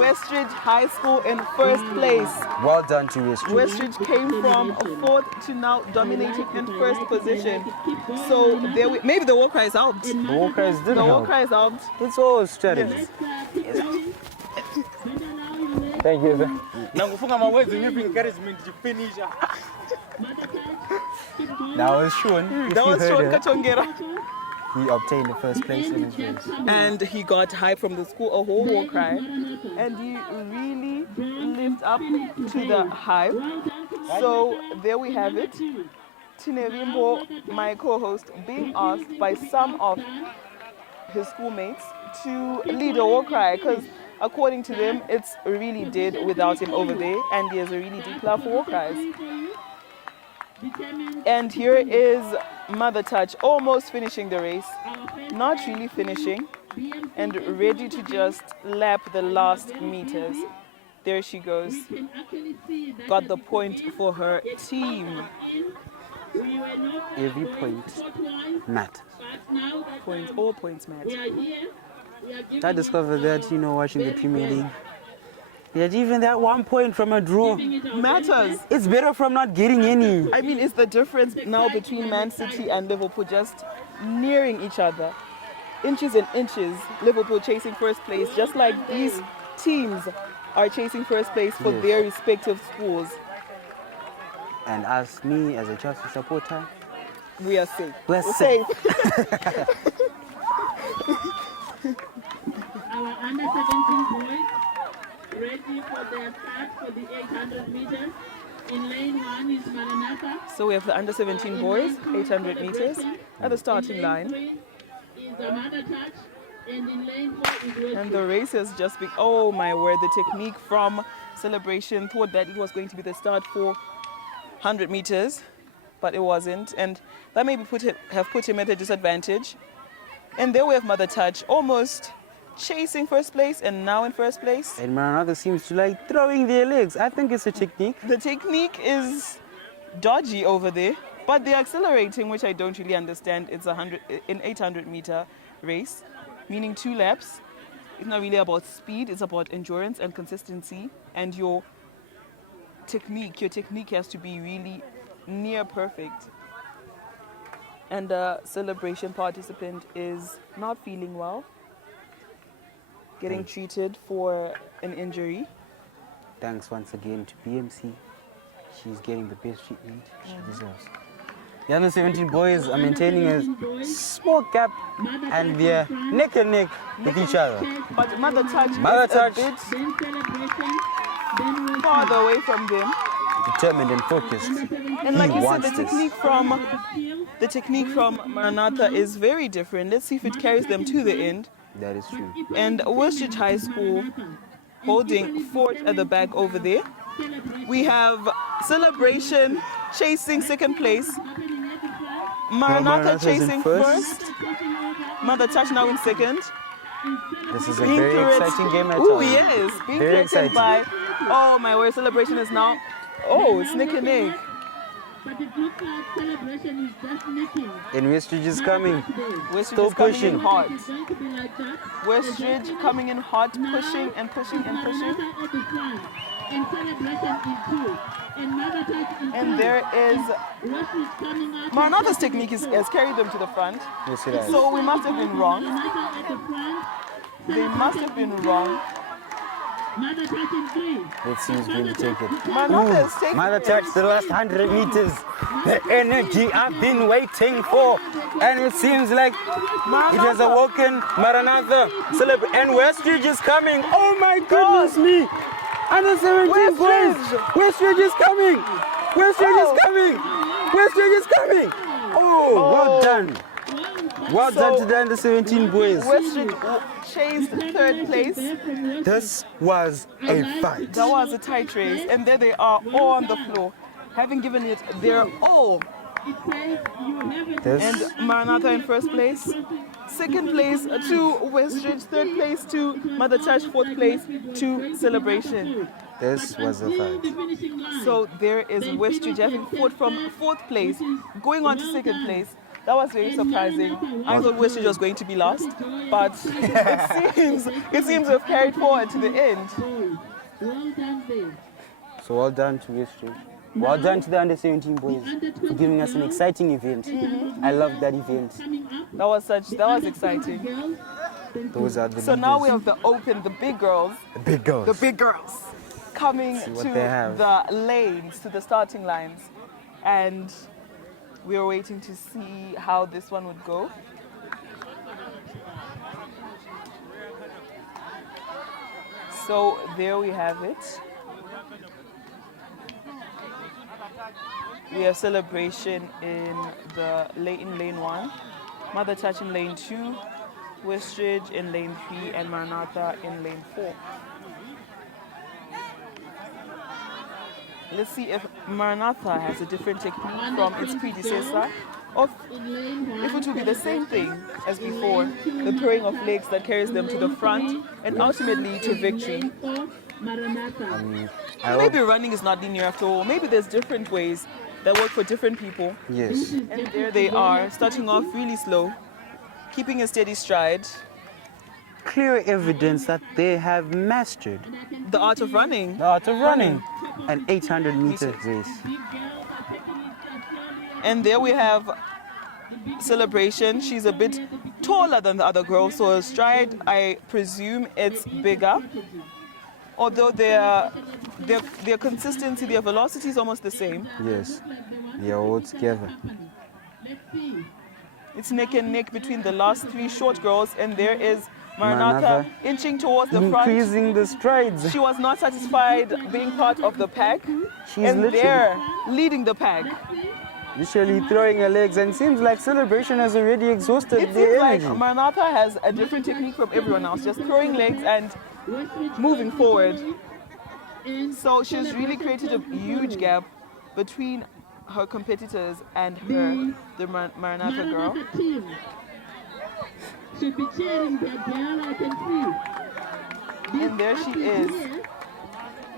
Westridge High School in first place. Well done to Westridge. Westridge came from 4th to now dominating in first position. So maybe the war cries helped. The war cries did The war help. cries helped. It's all strategy. Thank you, sir. Nakufunga mawezi nipi encouragement to finish. That was Sean. If That you was heard Sean her, Kachongera. he obtained the first place in his race. And he got hype from the school, a whole war cry. And he really lived up to the hype. So there we have it. Tinevimbo, my co-host, being asked by some of his schoolmates to lead a war cry, because according to them, it's really dead without him over there, and he has a really deep love for war cries. And here is Mother Touch, almost finishing the race, not really finishing, and ready to just lap the last meters. There she goes. Got the point for her team. Every point matters. All points matter. I discovered that, watching the Premier League, that even that 1 point from a draw Matters. it's better from not getting any. I mean, it's the difference now between Man City and Liverpool just nearing each other. Inches and inches. Liverpool chasing first place, just like these teams are chasing first place for Yes. their respective schools. And as me, as a Chelsea supporter, We are safe. we're safe. Our under 17 boys ready for their start for the 800 meters. In lane 1 is Maranatha. So we have the under 17 boys, 800 meters, at the starting In line. lane 3 is the Mother Touch. And in lane 4 is Westridge. And the race has just been, oh my word, the technique from Celebration thought that it was going to be the start for 100 meters, but it wasn't. And that maybe have put him at a disadvantage. And there we have Mother Touch, almost chasing first place and now in first place. And Maranatha seems to like throwing their legs. I think it's a technique. The technique is dodgy over there, but they're accelerating, which I don't really understand. It's an 800 meter race, meaning 2 laps. It's not really about speed, it's about endurance and consistency, and your technique has to be really near perfect. And the Celebration participant is not feeling well, getting treated for an injury. Thanks once again to BMC. She's getting the best treatment she deserves. The under 17 boys are maintaining a small gap and they're neck and neck with each other. But Mother Touch Mother is Touch. a bit Then Celebration. Then Westridge. farther away from them. Determined and focused. And like He you said, wants the this. technique from Maranatha is very different. Let's see if it carries them to the end. That is true. And Westridge High School holding 4th at the back over there. We have Celebration chasing 2nd place. Maranatha Maranatha's in chasing first. 1st. Mother Touch now in 2nd. This is a very exciting game at Oh all. yes, being Very threatened exciting. by, oh my word, Celebration is now, oh, it's neck and neck. But it looks like Celebration is just nicking. And Westridge is coming. Westridge Still is coming pushing. in hot. It's going to be like that. Westridge coming in hot, pushing and pushing and pushing. Maranatha at the front. And Celebration is 2. And Mother Touch is And 3. there is, Westridge coming up. Maranatha's technique has carried them to the front. Yes, it has. So we must have been wrong. Maranatha at the front. They must have been wrong. Mother Touch in 3. Let's see who's going to take it. Maranatha is taking Mother it. Touch, the last 100 meters. The energy I've been waiting for. And it seems like it has awoken. Maranatha, and Westridge is coming. Oh my goodness me. Under 17 boys. Westridge is coming. Westridge is coming. Westridge is coming. Oh, well done. Well done to the under 17 boys. Westridge chased third place. This was a fight. That was a tight race, and there they are all on the floor, having given it their all. This And Maranatha in first place. Second place to Westridge. Third place to Mother Touch. Fourth place to Celebration. was a fight. So there is Westridge having fought from fourth place, going on to second place. That was very surprising. I thought Westridge was going to be last, but it seems to have carried forward to the end. So well done to Westridge. Well done to the under 17 boys for giving us an exciting event. I love that event. That was exciting. Those are the So now we leaders. have the open, the big girls. The big girls. The big girls coming See what to they have. the lanes, to the starting lines. And we are waiting to see how this one would go. So there we have it. We have Celebration in lane 1, Mother Touch in lane 2, Westridge in lane 3, and Maranatha in lane 4. Let's see if Maranatha has a different technique from its predecessor, or if it will be the same thing as before, the throwing of legs that carries them to the front and ultimately to victory. Maybe running is not linear after all. Maybe there's different ways that work for different people. Yes. And there they are, starting off really slow, keeping a steady stride. Clear evidence that they have mastered The art of running. the art of running an 800-meter race. And there we have Celebration. She's a bit taller than the other girls, so her stride, I presume it's bigger. Although their consistency, their velocity is almost the same. Yes. They are all together. It's neck and neck between the last three short girls, and there is Maranatha Maranatha inching towards the front. Increasing the strides. She was not satisfied being part of the pack, She's and literally, they're leading the pack. literally throwing her legs, and seems like Celebration has already exhausted It their seems like energy. Maranatha has a different technique from everyone else, just throwing legs and moving forward. So she's really created a huge gap between her competitors and her, the Maranatha girl. team should be cheering their girl, I can see. And there she is,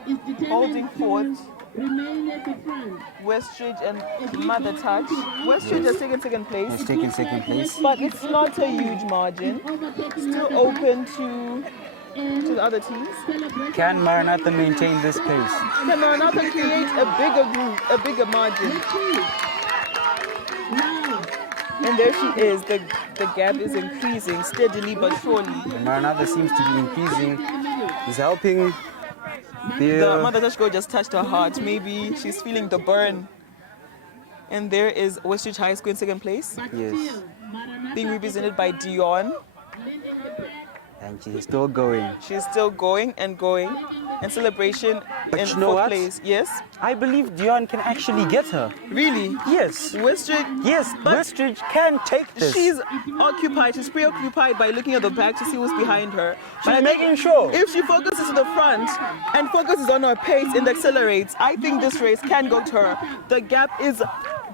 Is holding forth remain at the front. Westridge and Mother Touch. Westridge has taken second place, Has taken second place. but it's not a huge margin. Still open to the other teams. Can Maranatha maintain this pace? Can Maranatha create a bigger group, a bigger margin? And there she is. The gap is increasing steadily but surely. Maranatha seems to be increasing. He's helping The their Mother Touch girl just touched her heart. Maybe she's feeling the burn. And there is Westridge High School in second place, yes, being represented by Dion. and she's still going. She's still going and going. And Celebration But in you know fourth what? place. Yes? I believe Dion can actually get her. Really? Yes, Westridge, yes, But Westridge can take this. she's occupied, she's preoccupied by looking at the back to see who's behind her. She's I think making sure. If she focuses to the front and focuses on her pace and accelerates, I think this race can go to her. The gap is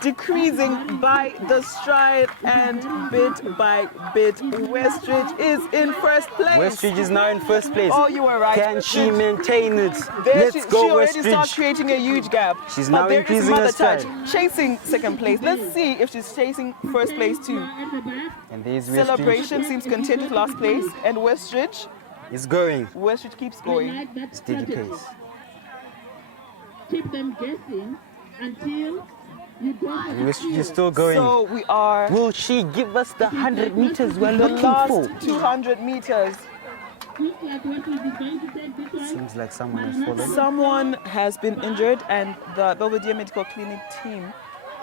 decreasing by the stride, and bit by bit, Westridge is in first place. Westridge is now in first place. Oh, you were right. Can she Westridge. maintain it? There Let's she go, already starts Westridge. creating a huge gap. She's But now there is increasing her Mother Touch stride. chasing second place. Let's see if she's chasing first place too. And there's Westridge. Celebration seems content with last place, and Westridge It's going. Westridge keeps going. Like that Steady strategy. pace. Keep them guessing until you don't And Westridge is still going. So we are Will she give us the 100 meters we're the looking last for? 200 meters. look like what is going to take this one. Seems like someone has fallen. Someone has been injured, and the Belvedere Medical Clinic team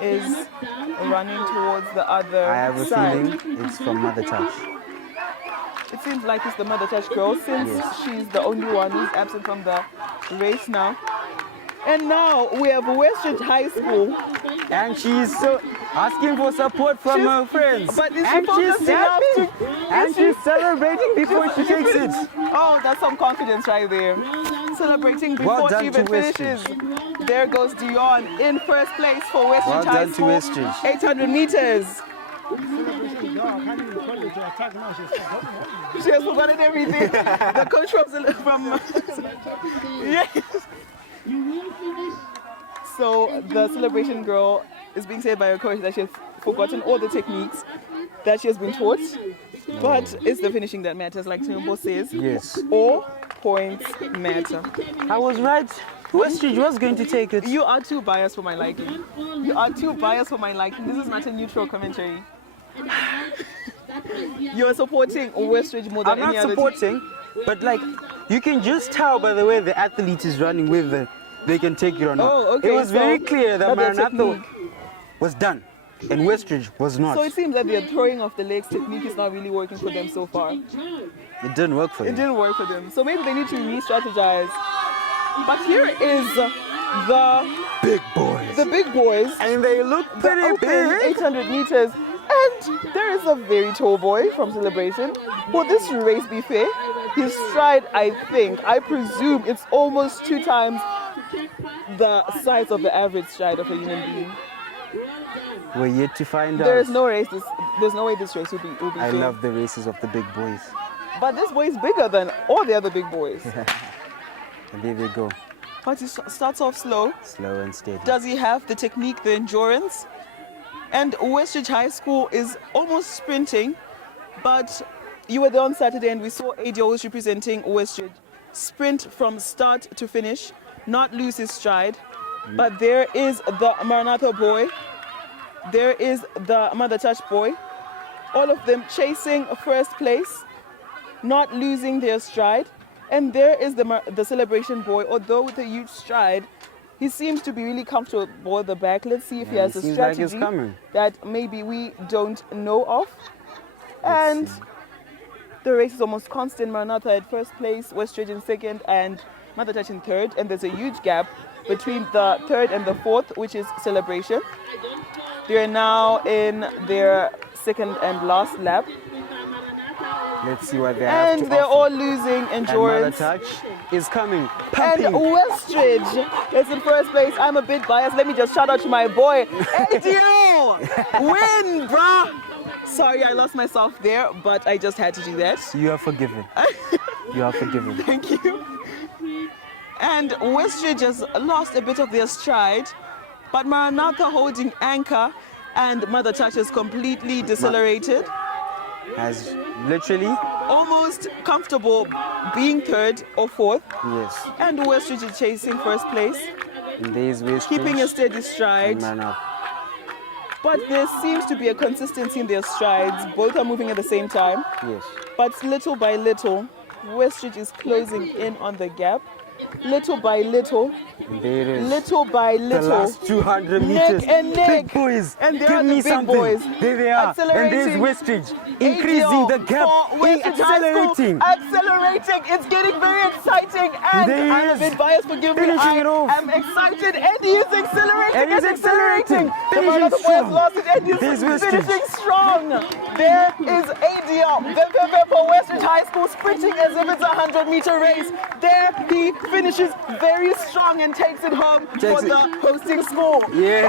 is running towards the other I have a side. feeling it's from Mother Touch. It seems like it's the Mother Touch girl since she's the only one who's absent from the race now. And now we have Westridge High School. And she's so asking for support from her friends. But is she and she's focused enough happy. And she's celebrating before she takes it. Oh, that's some confidence right there. Celebrating before Well done she even to finishes. There goes Dion in first place for Westridge Well High done to School. Westridge. 800 meters. She has forgotten everything. The coach from yes. So the celebration girl is being said by her coach that she has forgotten all the techniques that she has been taught. But it's the finishing that matters, like Timbo says. Yes. All points matter. I was right. Westridge was going to take it. You are too biased for my liking. You are too biased for my liking. This is not a neutral commentary. You're supporting Westridge more than I'm any not other supporting, but like, you can just tell by the way the athlete is running with the, they can take it or not. Oh, okay, It was so very clear that that's their Maranatha technique. was done, and Westridge was not. So it seems that their throwing of the legs technique is not really working for them so far. It didn't work for It them. didn't work for them. So maybe they need to re-strategize. But here is the Big boys. big boys. And they look The pretty open big. 800 meters. And there is a very tall boy from Celebration. Will this race be fair? His stride, I presume it's almost 2 times the size of the average stride of a human being. We're yet to find There out. is no race. There's no way this race will be I fair. love the races of the big boys. But this boy is bigger than all the other big boys. And there they go, But he starts off slow. slow and steady. Does he have the technique, the endurance? And Westridge High School is almost sprinting, but you were there on Saturday and we saw AD always representing Westridge sprint from start to finish, not lose his stride. But there is the Maranatha boy, there is the Mother Touch boy, all of them chasing first place, not losing their stride. And there is the celebration boy, although with a huge stride, he seems to be really comfortable at the back. Let's see if he Yeah, has it a seems like strategy it's coming. that maybe we don't know of. And see. the race is almost constant. Maranatha at first place, Westridge in second, and Mother Touch in third. And there's a huge gap between the third and the fourth, which is celebration. They're now in their second and last lap. Let's see what they have And to they're offer. all losing And Mother endurance. Touch is coming, And pumping. Westridge is in first place. I'm a bit biased. Let me just shout out to my boy, ADO! Win, bruh! Sorry, I lost myself there, but I just had to do that. You are forgiven. You are forgiven. Thank you. And Westridge has lost a bit of their stride, but Maranatha holding anchor, and Mother Touch is completely decelerated. Has literally, Almost comfortable being third or fourth. yes. And Westridge is chasing first place, And there's Westridge keeping a steady and stride. Maranatha. But there seems to be a consistency in their strides. Both are moving at the same time. Yes. But little by little, Westridge is closing in on the gap. Little by little, And there it is. little by The little. last 200 Neck meters. and neck. Big boys. And there Give are the me big something. boys. There they are. And there's Accelerating. Westridge. Increasing the gap. For Westridge High School. Accelerating. Accelerating. It's getting very exciting. And There he I'm a is. bit biased, forgive me. Finishing I it off. am excited. And he is accelerating. And he's accelerating. The Finishing Maranatha boy has strong. lost it. And he's There's Westridge. finishing strong. There is ADL. The for Westridge High School sprinting as if it's a 100-meter race. There he finishes very strong and takes it home Takes for it. the hosting school. Yeah.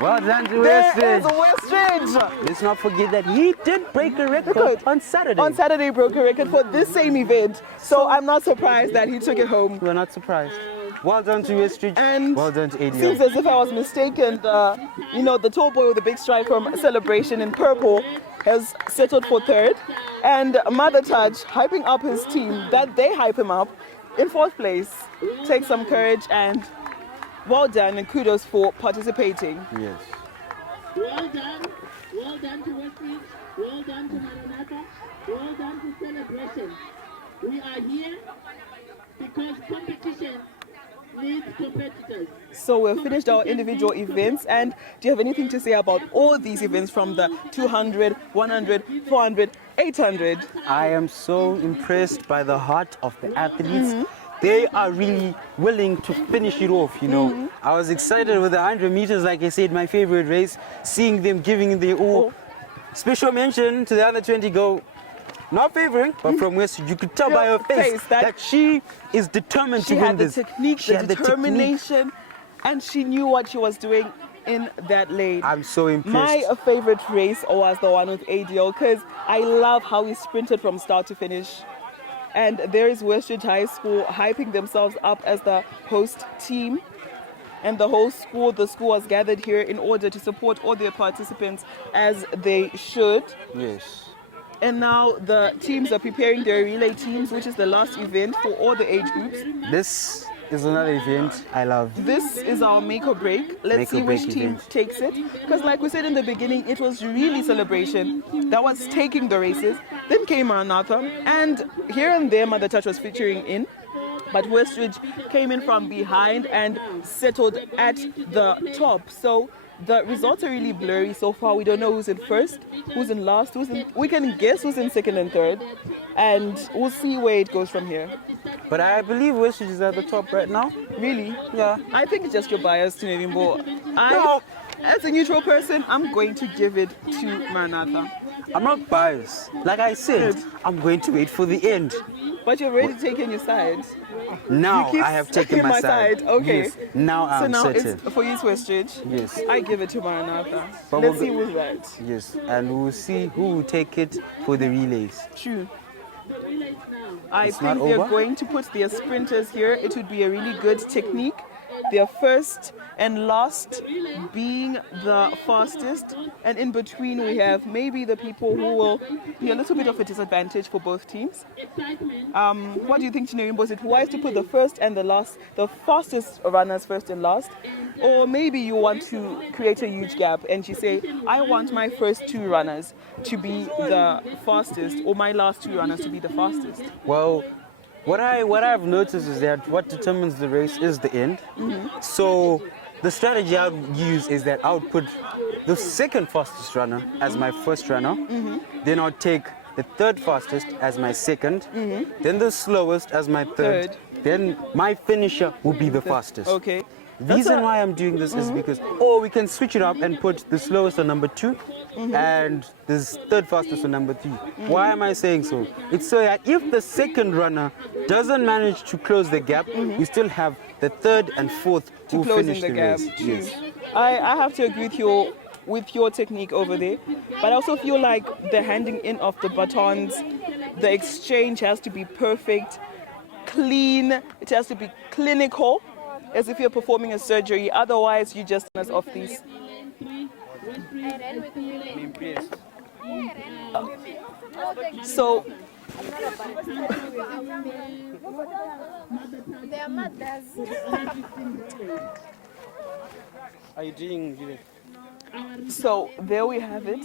Well done to There is Westridge. Westridge. Let's not forget that he did break a record Record. on Saturday. On Saturday, broke a record for this same event. So I'm not surprised that he took it home. We're not surprised. Well done to Westridge. And well done to seems ADL. as if I was mistaken. The tall boy with the big stride from Celebration in purple has settled for third. And Mother Touch hyping up his team, that they hype him up, in fourth place. Take some courage and well done and kudos for participating. Yes. Well done. Well done to Westridge. Well done to Maranatha. Well done to Celebration. We are here because competition needs competitors. So we've finished our individual events, and do you have anything to say about all these events from the 200, 100, 400, 800? I am so impressed by the heart of the athletes. They are really willing to finish it off, you know. I was excited with the 100 meters, like I said, my favorite race, seeing them giving their all. Special mention to the other 20 go, not favoring, but from Westridge, you could tell by her face that she is determined to win this. She had the technique, She the had the determination, and she knew what she was doing in that lane. I'm so impressed. My favorite race was the one with ADL because I love how he sprinted from start to finish. And there is Westridge High School hyping themselves up as the host team. And the whole school, the school was gathered here in order to support all their participants as they should. Yes. And now the teams are preparing their relay teams, which is the last event for all the age groups. This is another event I love. This is our make or break. Let's Make or see which break team event. takes it. Because like we said in the beginning, it was really celebration that was taking the races. Then came Maranatha. And here and there, Mother Touch was featuring in. But Westridge came in from behind and settled at the top. So the results are really blurry so far. We don't know who's in first, who's in last, we can guess who's in second and third. And we'll see where it goes from here. But I believe Westridge is at the top right now. Really? Yeah. I think it's just your bias to Nevimbo. No. As a neutral person, I'm going to give it to Maranatha. I'm not biased. Like I said, I'm going to wait for the end. But you've already taken your side. Now You keep I have taken my side. Okay. Yes. Now So I'm now certain. it's for you, Westridge. Yes. I give it to Maranatha. But Let's we'll see go- who's right. Yes. And we'll see who will take it for the relays. True. I It's think not they're over? going to put their sprinters here. It would be a really good technique. Their first and last being the fastest. And in between we have maybe the people who will be a little bit of a disadvantage for both teams. What do you think, Chinerimbo? Is it wise to put the first and the last, the fastest runners first and last? Or maybe you want to create a huge gap and you say, I want my first two runners to be the fastest or my last two runners to be the fastest. Well, what I've noticed is that what determines the race is the end. So the strategy I would use is that I would put the second fastest runner as my first runner. Then I'll take the third fastest as my second. Then the slowest as my third. Then my finisher will be the fastest. Okay. The reason why I'm doing this is because, we can switch it up and put the slowest on number 2 and the third fastest on number 3. Why am I saying so? It's so that if the second runner doesn't manage to close the gap, we still have the third and fourth who Closing finish the the gap. race. True. Yes. I have to agree with your technique over there, but I also feel like the handing in of the batons, the exchange has to be perfect, clean, it has to be clinical, as if you're performing a surgery. Otherwise, you just us off these. So Are you doing it? So there we have it.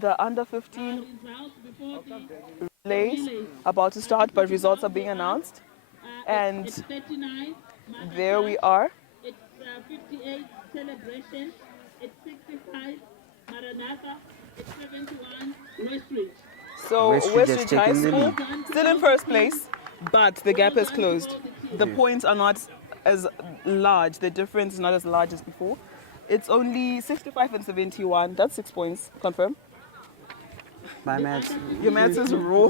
The under 15 relays about to start, but results are being announced. And 39, there we are. it's 58 celebration, it's 65 Maranatha, it's 71 Westridge. So Westridge has Westridge High taken the School lead. still in first place, but the gap has closed. The points are not as large. The difference is not as large as before. It's only 65 and 71. That's 6 points. Confirm. My maths. Your maths is raw.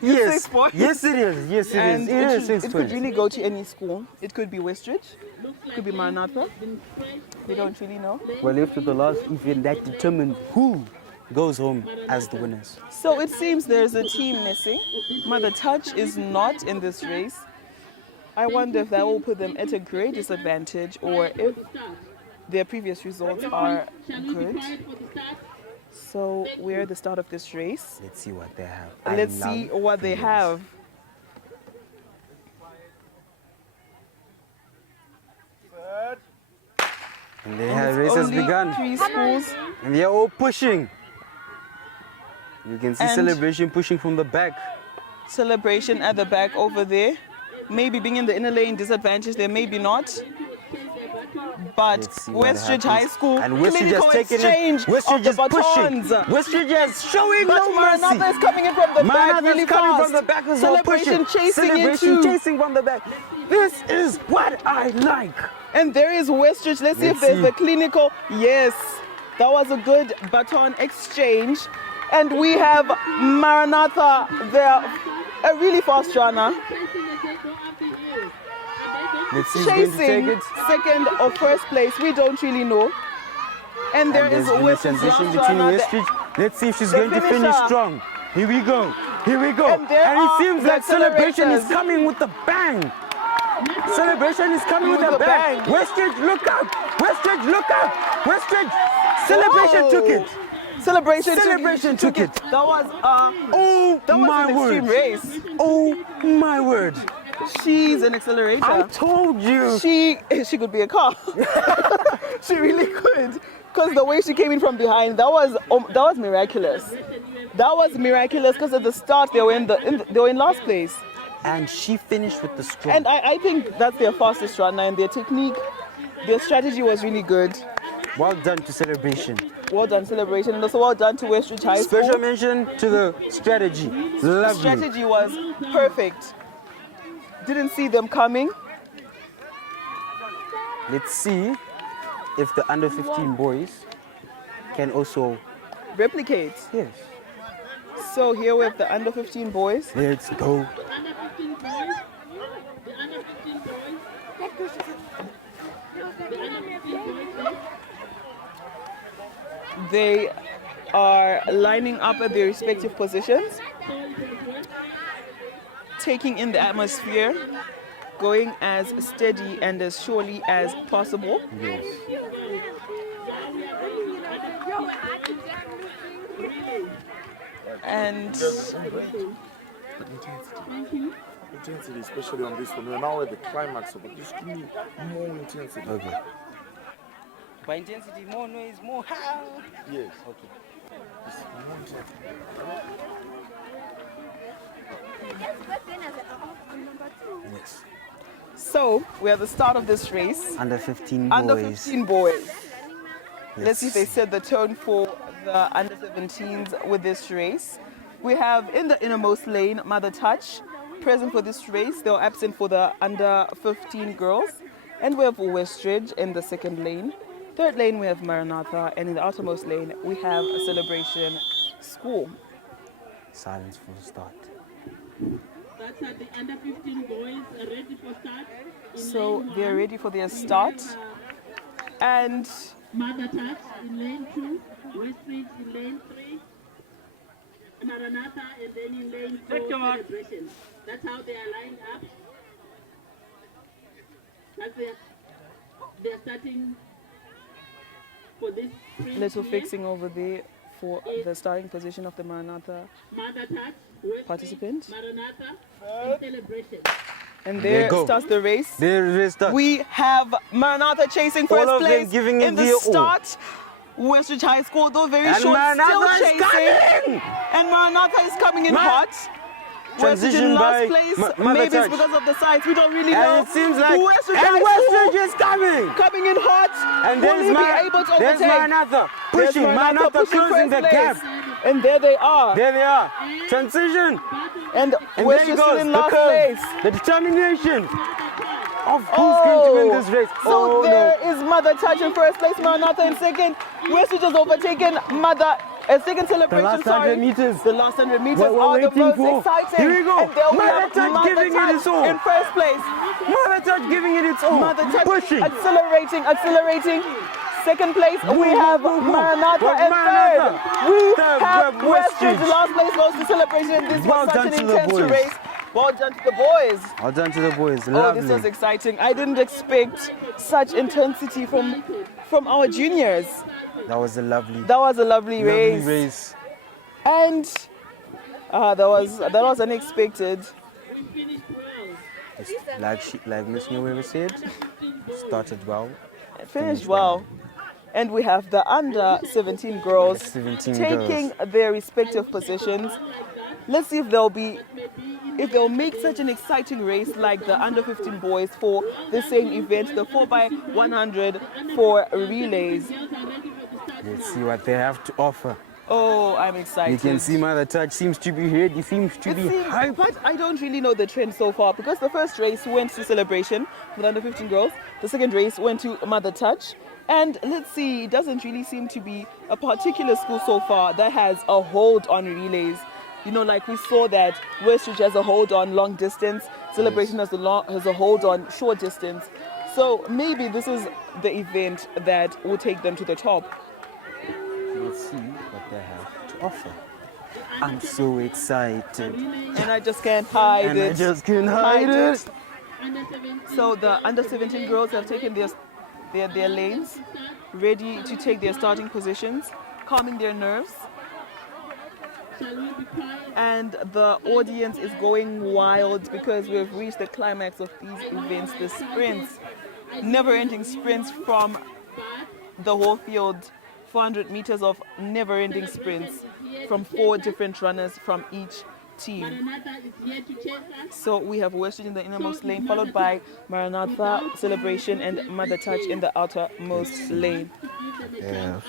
Yes. 6 points. Yes, it is. Yes, it And is. It is 6 it could points. really go to any school. It could be Westridge, it could be Maranatha. We don't really know. We're left to the last event that determines who goes home as the winners. So it seems there's a team missing. Mother Touch is not in this race. I wonder if that will put them at a great disadvantage or if their previous results are good. So we're at the start of this race. Let's see what they have. Let's see what they have. And the race has Only begun. 3 schools. And they're all pushing. You can see And- celebration pushing from the back. Celebration at the back over there. maybe being in the inner lane disadvantage there, maybe not. But Let's see what Westridge High happens. School, And Westridge clinical has taken exchange it. Westridge of the is pushing. batons. Westridge is showing But no mercy. Maranatha is coming in from the back Maranatha really is coming fast. from the back as well, Celebration pushing. chasing Celebration into. chasing from the back. This is what I like. And there is Westridge. Let's see if there's the clinical. Yes, that was a good baton exchange. And we have Maranatha there, a really fast runner, Let's see who's going to chasing take it. second or first place. We don't really know. And there And is there's been a Westridge's transition last between runner. Westridge. Let's see if she's the going to finish finisher. strong. Here we go. Here we go. And there And it are seems the like celebration is accelerators. coming with a bang. Celebration is coming with a bang. Westridge, look out. Westridge, look out. Westridge. Celebration Whoa. took it. Celebration took it. That was Oh that was my an word. extreme race. Oh my word. She's an accelerator. I told you. She could be a car. She really could, because the way she came in from behind, that was miraculous. That was miraculous, because at the start they were in last place, And she finished with the strong. and I think that's their fastest runner, and their technique, their strategy was really good. Well done to celebration. Well done, celebration, and also well done to Westridge High School. Special mention to the strategy. Lovely. Strategy was perfect. Didn't see them coming. Let's see if the under 15 boys can also. Replicate. Yes. So here we have the under 15 boys. Let's go. Under 15 boys, the under 15 boys, the under 15 boys, They are lining up at their respective positions, taking in the atmosphere, going as steady and as surely as possible. Yes. And Intensity, especially on this one. We're now at the climax of it. Just give me more intensity. Okay. By intensity, more noise, more how. Yes. Okay. Just more intensity. Yes. so we are at the start of this race. Under 15 Under boys. 15 boys. Let's see if they Yes. set the tone for the under 17s with this race. We have in the innermost lane Mother Touch, present for this race. They were absent for the under 15 girls. And we have Westridge in the second lane. Third lane we have Maranatha, and in the outermost lane we have a Celebration School. Silence for the start. that's at the under 15 boys ready for start. In So lane they're one, ready for their start. And Mother Touch in lane 2, Westridge in lane 3, Maranatha, and then in lane 4, Celebration. That's how they are lined up. That's they're starting for this sprint little here. fixing over there for the starting position of the Maranatha. Mother Touch, Westridge, Participant. Maranatha, and Celebration. And There you there go. starts the race. There is the. We have Maranatha chasing All first of them place giving it in the their all. start. Westridge High School, though very And short, still Maranatha is chasing. coming! And Maranatha is coming in Ma- hot. Westridge Transition in last by place. Mother Maybe Touch. it's because of the sides. We don't really know. And it seems like. Westridge And High School Westridge is coming! coming in hot. And Will there's, he be able to there's overtake? Maranatha There's pushing. Maranatha pushing closing first the place. gap. And there they are. There they are. Transition. And And Westridge there he still goes. in The last curve. place. The determination of who's going to win this race. So Oh there no. is Mother Touch in first place, Maranatha in second. Westridge has overtaken Mother. Second celebration, last sorry. 100 meters. The last 100 meters What we're are the waiting most for. exciting. Here we go. And there we Mother have Touch Mother giving it Touch its all. in first place. Mother Touch giving it its all. Mother Touch Pushing. accelerating. Second place, we have Maranatha, But and Maranatha, third, we third, have Westridge. Westridge. Last place goes to celebration. This Well was such done an to the intense boys. race. Well done to the boys. Well done to the boys. Oh, Lovely. this was exciting. I didn't expect such intensity from our juniors. That was a lovely, That was a lovely race. race. And that was unexpected. It's like Miss Newweaver said, started well. It finished well. And we have the under 17 girls 17 taking girls. their respective positions. Let's see if they'll be if they'll make such an exciting race like the under 15 boys for the same event, the 4x100 for relays. Let's see what they have to offer. Oh, I'm excited. You can see Mother Touch seems to be ready, seems to be hyped. But I don't really know the trend so far because the first race went to Celebration for the under 15 girls. The second race went to Mother Touch. And let's see, it doesn't really seem to be a particular school so far that has a hold on relays. You know, like we saw that Westridge has a hold on long distance, Celebration has a hold on short distance. So maybe this is the event that will take them to the top. Let's see what they have to offer. I'm so excited. And I just can't hide And it. I just can't hide it. So the under 17 girls have taken their lanes, ready to take their starting positions, calming their nerves. And the audience is going wild because we've reached the climax of these events, the sprints, never-ending sprints from the whole field, 400 meters of never-ending sprints from 4 different runners from each team. So we have Westridge in the innermost lane, followed by Maranatha, Celebration, and Mother Touch in the outermost lane. Yeah,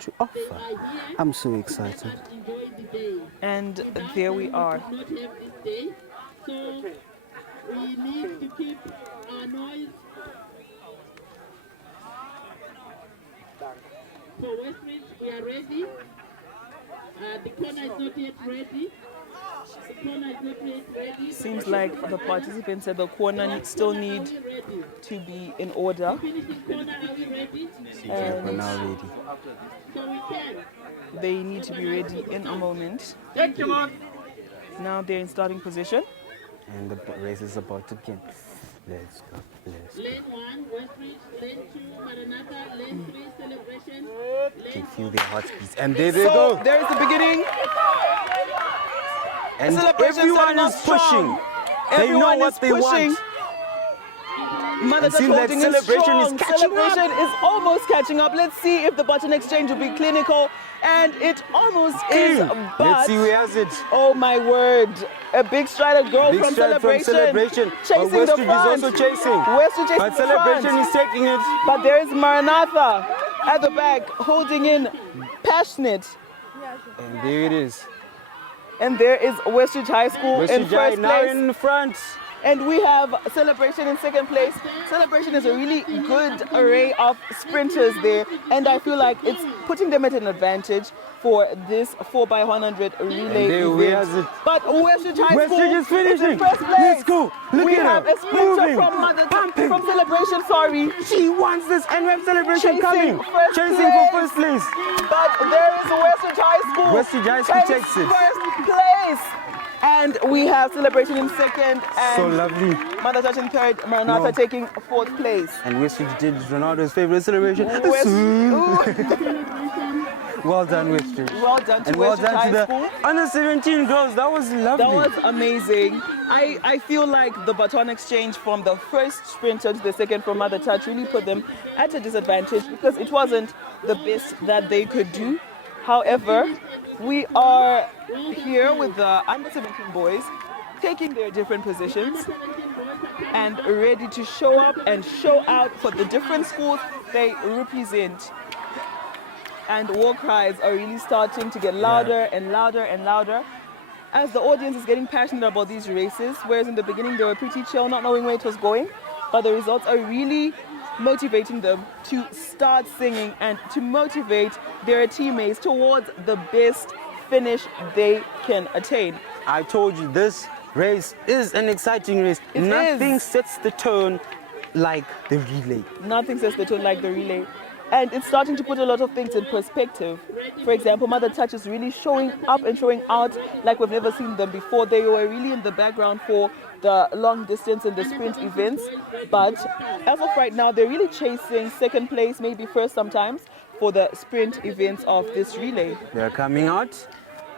to offer. I'm so excited. And there we are. So we need to keep our noise. For Westridge, we are ready. The corner is not yet ready. The corner is not yet ready. Seems like the participants at the corner still need to be in order. Finishing corner, are we ready? Seems like we're now ready. So we can. They need to be ready in a moment. Thank you, man. Now they're in starting position. And the race is about to begin. Let's go. Let's go. Lane 1, Westridge. Lane 2, Maranatha. Lane 3, Celebration. You can feel their heartbeats. And there they So go. there is the beginning. And Celebration everyone starting is off pushing. strong. They know Everyone what is they pushing. want. Mother And Touch seems like holding in Celebration is strong. catching up. Celebration is almost catching up. Let's see if the button exchange will be clinical. And it almost is, Let's but see who has it. oh my word. A big strider girl Big from stride from Celebration. Chasing But the Westridge is front. also chasing. Westridge chasing But the Celebration front. is taking it. But there is Maranatha at the back holding in, passionate. And there it is. And there is Westridge High School in Westridge High first now place. in the front. And we have Celebration in second place. Celebration is a really good array of sprinters there. And I feel like it's putting them at an advantage for this 4x100 relay And there we event. has it. But Westridge High Westridge School is finishing. in first place. Let's go. Look we at have her. a sprinter Moving. from Pumping. from Celebration, sorry. She wants this, and we have Celebration Chasing coming. first Chasing place. for first place. But there is Westridge High School. Westridge High School takes it. First place. And we have Celebration in second. And So lovely. Mother Touch in third. Maranatha No. taking fourth place. And Westridge did Ronaldo's favorite celebration. Well done, Westridge. Well done to And well Westridge done to High the School. under 17 girls. That was lovely. That was amazing. I feel like the baton exchange from the first sprinter to the second from Mother Touch really put them at a disadvantage because it wasn't the best that they could do. However, we are here with the under 17 boys taking their different positions and ready to show up and show out for the different schools they represent. And war cries are really starting to get louder and louder and louder as the audience is getting passionate about these races, whereas in the beginning they were pretty chill, not knowing where it was going, but the results are really motivating them to start singing and to motivate their teammates towards the best finish they can attain. I told you this race is an exciting race. It Nothing is. sets the tone like the relay. Nothing says the tone like the relay. And it's starting to put a lot of things in perspective. For example, Mother Touch is really showing up and showing out like we've never seen them before. They were really in the background for the long distance and the sprint events. But as of right now, they're really chasing second place, maybe first sometimes, for the sprint events of this relay. They're coming out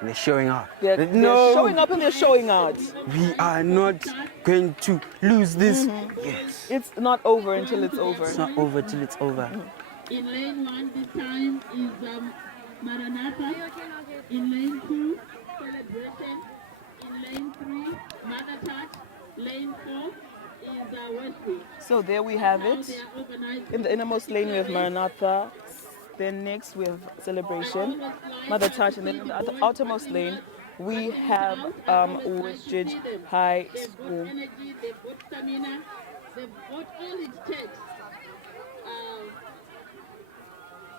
and they're showing out. They're No, showing up and they're showing out. we are not going to lose this. Yes. It's not over until it's over. It's not over till it's over. In lane 1 this time is Maranatha. In lane 2, Celebration. In lane 3, Mother Touch. Lane 4 is Westridge. So there we have Now it. they are organized. In the innermost lane we have Maranatha. Then next we have Celebration, Mother Touch, and then in the outermost lane we have Westridge High School. Energy, they've got stamina, they've got all it takes.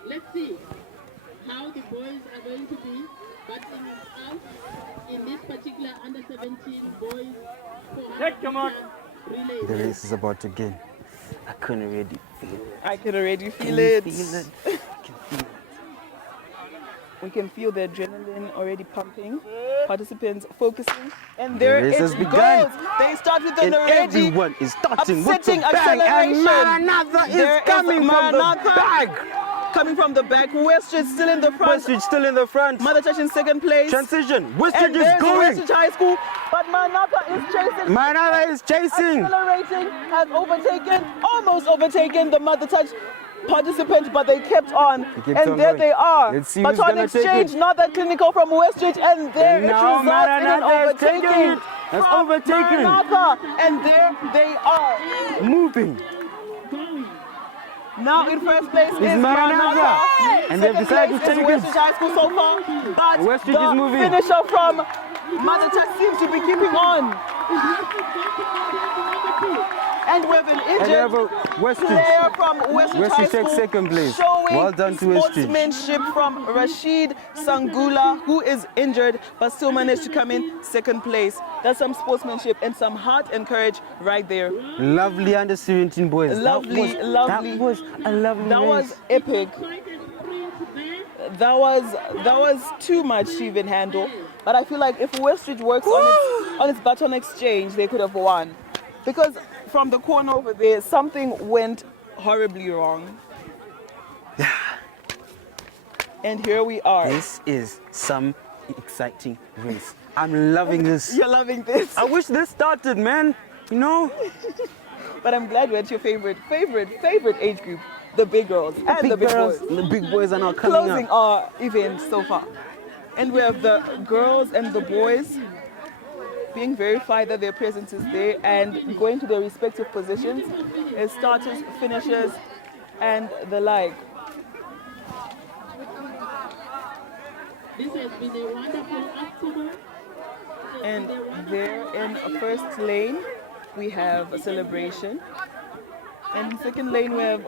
Let's see how the boys are going to be battling it out in this particular under 17 boys. The race is about to begin. I can already feel it. I can already feel Can you it. feel it? I can feel it. We can feel the adrenaline already pumping. Participants focusing, and there race it has begun. goes. They start with an And already everyone is starting with upsetting the bang, and acceleration. Maranatha There is coming from the Maranatha back. coming from the back. Westridge still in the front. Westridge still in the front. Mother Touch in second place. Transition. And Westridge is there's going. Westridge High School, but Maranatha is chasing. Maranatha is chasing. Accelerating, has overtaken, almost overtaken the Mother Touch participants, but they kept on. They kept And on there going. they are. Let's see But who's on gonna take exchange, it. not that clinical from Westridge, and there And it now results in an Maranatha is taking overtaking. it. Has from overtaken. Maranatha, and there they are. Moving. Now in first place is Maranatha. Maranatha. And they've Second decided place to is take it. Westridge High School so far. But Westridge the is moving. finisher from Mother Touch seems to be keeping on. And we have an And they have injured a Westridge. player from Westridge High Westridge takes School second place. showing Well done to Westridge. sportsmanship from Rashid Sangula, who is injured but still managed to come in second place. That's some sportsmanship and some heart and courage right there. Lovely under 17 boys. Lovely, lovely. That was a lovely That race. was epic. That was too much to even handle. But I feel like if Westridge works on its baton exchange, they could have won. Because from the corner over there, something went horribly wrong. And here we are. This is some exciting race. I'm loving this. You're loving this. I wish this started, man. You know? But I'm glad we're at your favorite age group, the big girls and the big girls, boys. the big boys are now coming Closing up. our event so far. And we have the girls and the boys being verified that their presence is there and going to their respective positions as starters, finishers, and the like. This has been a wonderful afternoon. And there in first lane, we have a celebration. And in second lane, we have,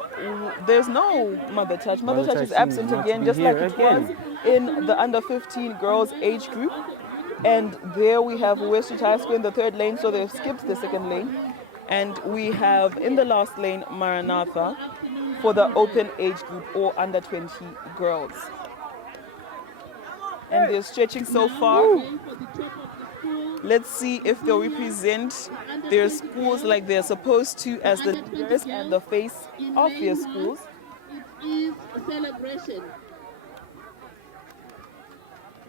there's no Mother Touch. Mother Touch is absent again, just like it was in the under 15 girls age group. And there we have Westridge High School in the third lane, so they've skipped the second lane. And we have in the last lane Maranatha for the open age group or under 20 girls. And they're stretching so far. Let's see if they'll represent their schools like they're supposed to as the leaders and the face of their schools. It is a celebration.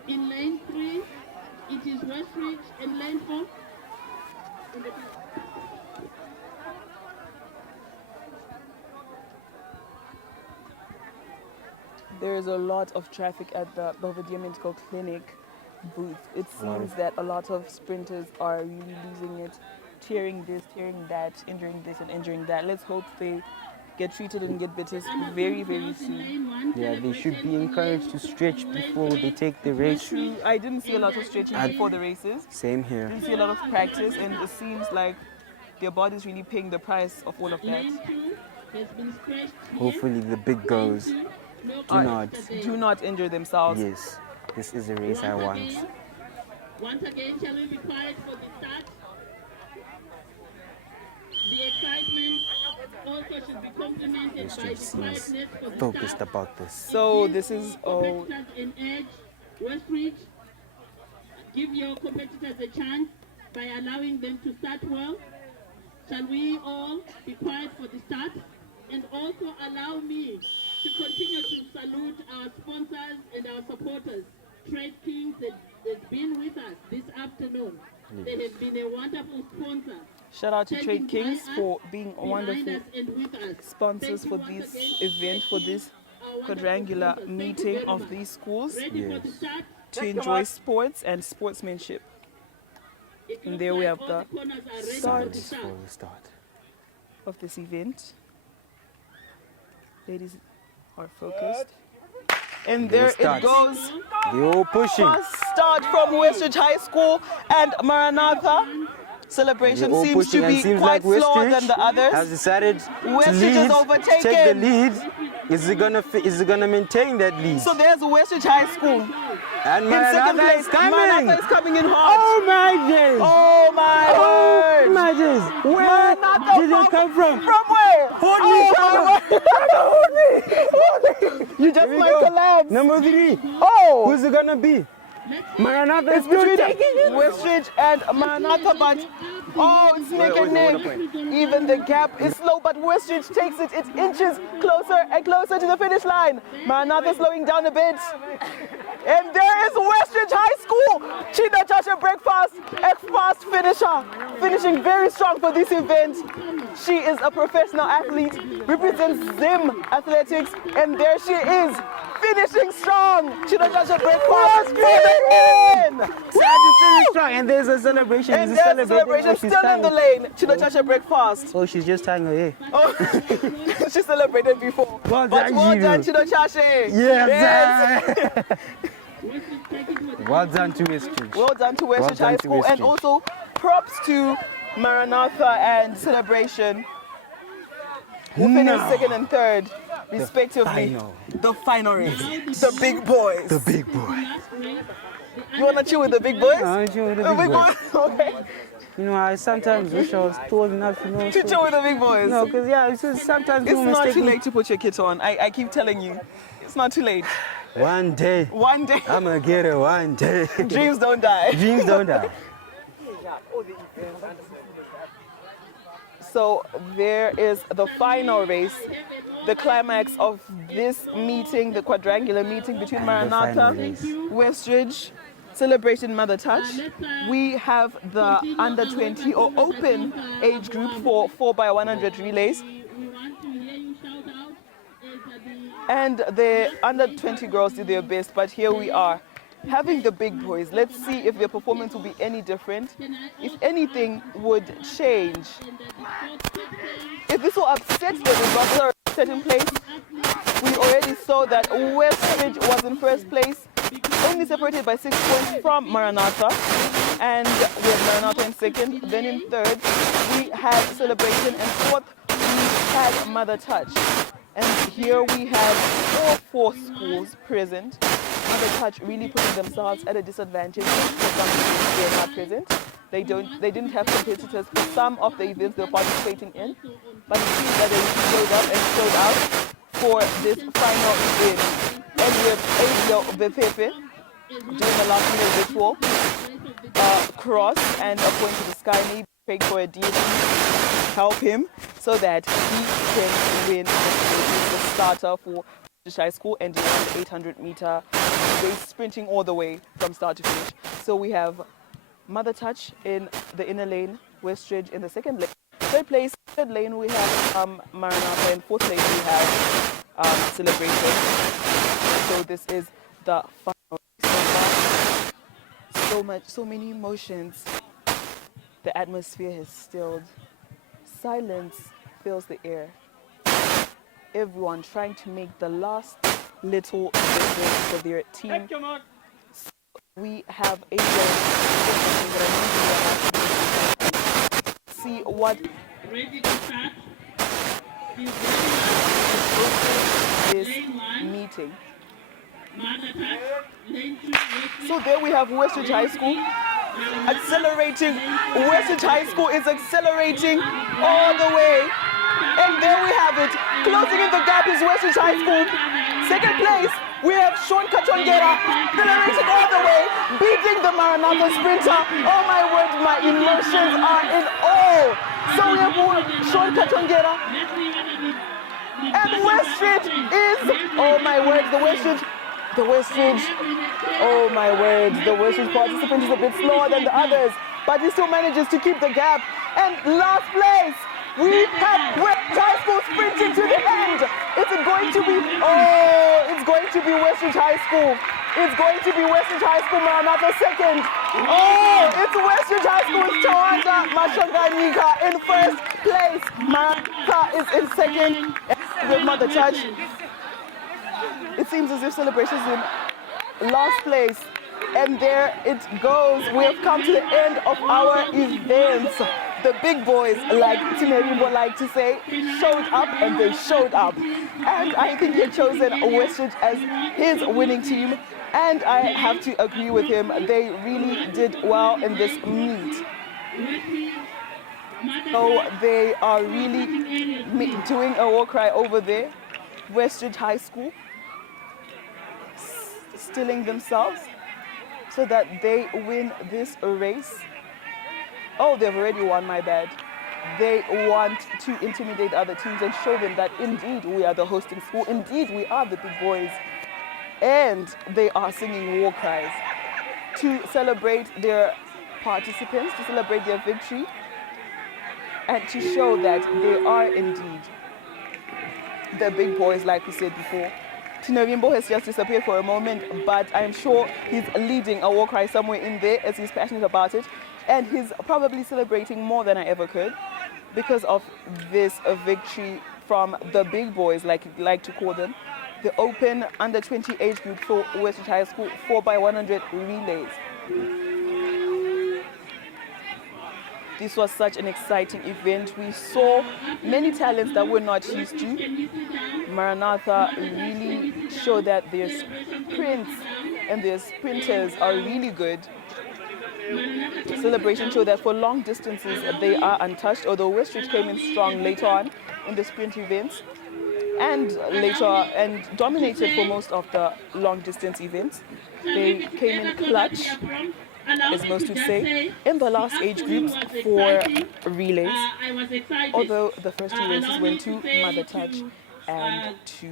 In lane 3, it is Westridge. In lane 4, There is a lot of traffic at the Belvedere Medical Clinic booth. It seems that a lot of sprinters are really losing it, tearing this, tearing that, injuring this and injuring that. Let's hope they get treated and get better very, very soon. Yeah, they should be encouraged to stretch before they take the race. True. I didn't see a lot of stretching before the races. Same here. Didn't see a lot of practice, and it seems like their body's really paying the price of all of that. lane 2 has been stretched. Hopefully the big girls Do not injure themselves. Yes, this is a race I want. Once again, shall we be quiet for the start? The excitement also should be complemented by the Seems quietness for the focused start. about this. So this is Competitors in edge, Westridge, give your competitors a chance by allowing them to start well. Shall we all be quiet for the start? And also allow me to continue to salute our sponsors and our supporters, Trade Kings that's been with us this afternoon. They have been a wonderful sponsor. shout out to Trade Kings for being behind wonderful us and with us. sponsors Thank for you once this again. event, for this quadrangular Thank you meeting very of much. these schools Ready for the Yes. start? to enjoy sports and sportsmanship. And there we have the start Silence for the start. of this event. Ladies are focused. And there it start. goes. They all pushing. First start from Westridge High School and Maranatha. Celebration They're all seems pushing, to and be seems quite like slower Westridge than the others. has decided to Westridge lead, is overtaken. take the lead. Is it gonna maintain that lead? So there's Westridge High School. And In second Maranatha place, is coming. Maranatha is coming in hot. Oh my days! Oh my word! my days! Where Maranatha did it come from? From where? Hold me, Oh my word! You just Here we might go. collapse. Number 3. Oh! Who's it gonna be? Maranatha is It's between taking it. Westridge and Maranatha, but it's neck and neck. Even the gap is slow, but Westridge takes it. It inches closer and closer to the finish line. Maranatha slowing down a bit. And there is Westridge High School. Chida Chasha Breakfast, a fast finisher, finishing very strong for this event. She is a professional athlete, represents Zim Athletics, and there she is, finishing strong. Chida Chasha Breakfast for the win. Sandy finished strong, and there's a celebration. And Is it there's a celebration Oh, she's still in the tying- lane. Chida Chasha Breakfast. Oh, she's just tying her hair. Oh, she celebrated before. Well But done, well done, Gino. Chida Chasha. Yes. Well done to Westridge. Well done to Westridge done High to School, and Westridge. also props to Maranatha and Celebration, who finished second and third, respectively. final. The final race. The big boys. The big boy. You wanna chill with the big boys? I chill with the The big big boys. boys. Okay. You know, I sometimes wish I was tall enough, you know. To chill with the big boys. No, because yeah, it's just sometimes It's people not mistake too me. late to put your kit on. I keep telling you, it's not too late. One day, One day, I'm gonna get it one day. dreams don't die. Dreams don't die. So there is the final race, the climax of this meeting, the quadrangular meeting between And the Maranatha, final race. Westridge, Celebration Mother Touch. We have the under 20 or open age group for 4x100 relays. And the under 20 girls did their best, but here we are, having the big boys. Let's see if their performance will be any different, if anything would change. If this will upset the results are set in place, we already saw that Westridge was in first place, only separated by 6 points from Maranatha. And we have Maranatha in second. Then in third, we had Celebration, and fourth, we had Mother Touch. And here we have all 4 schools present. Mother Touch really putting themselves at a disadvantage for some reasons they are not present. They didn't have competitors for some of the events they were participating in, but it seems that they showed up and showed out for this final event. And we have Avio Bepepe doing a last minute ritual cross and a point to the sky, maybe praying for a deity to help him so that he can win the starter for Westridge High School and doing the 800-meter race, sprinting all the way from start to finish. So we have Mother Touch in the inner lane, Westridge in the second lane. Third place, third lane, we have Maranatha, and fourth lane we have Celebration. So this is the final race. So many emotions. The atmosphere has stilled. Silence fills the air. Everyone trying to make the last little difference for their team. So we have a see what Ready to start. this meeting. Mother Touch, lane 2, Westridge. So there we have Westridge High School accelerating. Westridge High School is accelerating all the way. And there we have it. Closing in the gap is Westridge High School. Second place, we have Sean Quadrangular accelerating all the way, beating the Maranatha sprinter. Oh my word, my emotions are in awe. So we have Sean Quadrangular. And Westridge is, oh my word, the Westridge, oh my word, the Westridge participant is a bit slower than the others, but he still manages to keep the gap. And last place, we have Westridge High School sprinting to the end. It's going to be, it's going to be Westridge High School. It's going to be Westridge High School, Maranatha second. Oh, it's Westridge High School's Tawanda Mashanganika in first place. Martha is in second with Mother Touch. It seems as if celebrations in last place. And there it goes. We have come to the end of our events. The big boys, like Tinerimo like to say, showed up and they showed up. And I think he had chosen Westridge as his winning team. And I have to agree with him. They really did well in this meet. So they are really doing a war cry over there. Westridge High School stilling themselves so that they win this race. Oh, they've already won, my bad. They want to intimidate other teams and show them that indeed we are the hosting school, indeed we are the big boys. And they are singing war cries to celebrate their participants, to celebrate their victory, and to show that they are indeed the big boys, like we said before. Tinovimbo has just disappeared for a moment, but I'm sure he's leading a war cry somewhere in there as he's passionate about it. And he's probably celebrating more than I ever could because of this victory from the big boys, like you like to call them. The Open Under 20 age group for Westridge High School 4x100 relays. This was such an exciting event. We saw many talents that we're not used to. Maranatha really showed that their sprints and their sprinters are really good. Celebration showed that for long distances they are untouched, although Westridge came in strong later on in the sprint events and dominated for most of the long distance events. They came in clutch, as most would say, in the last age groups for relays, although the first two races went to Mother Touch and to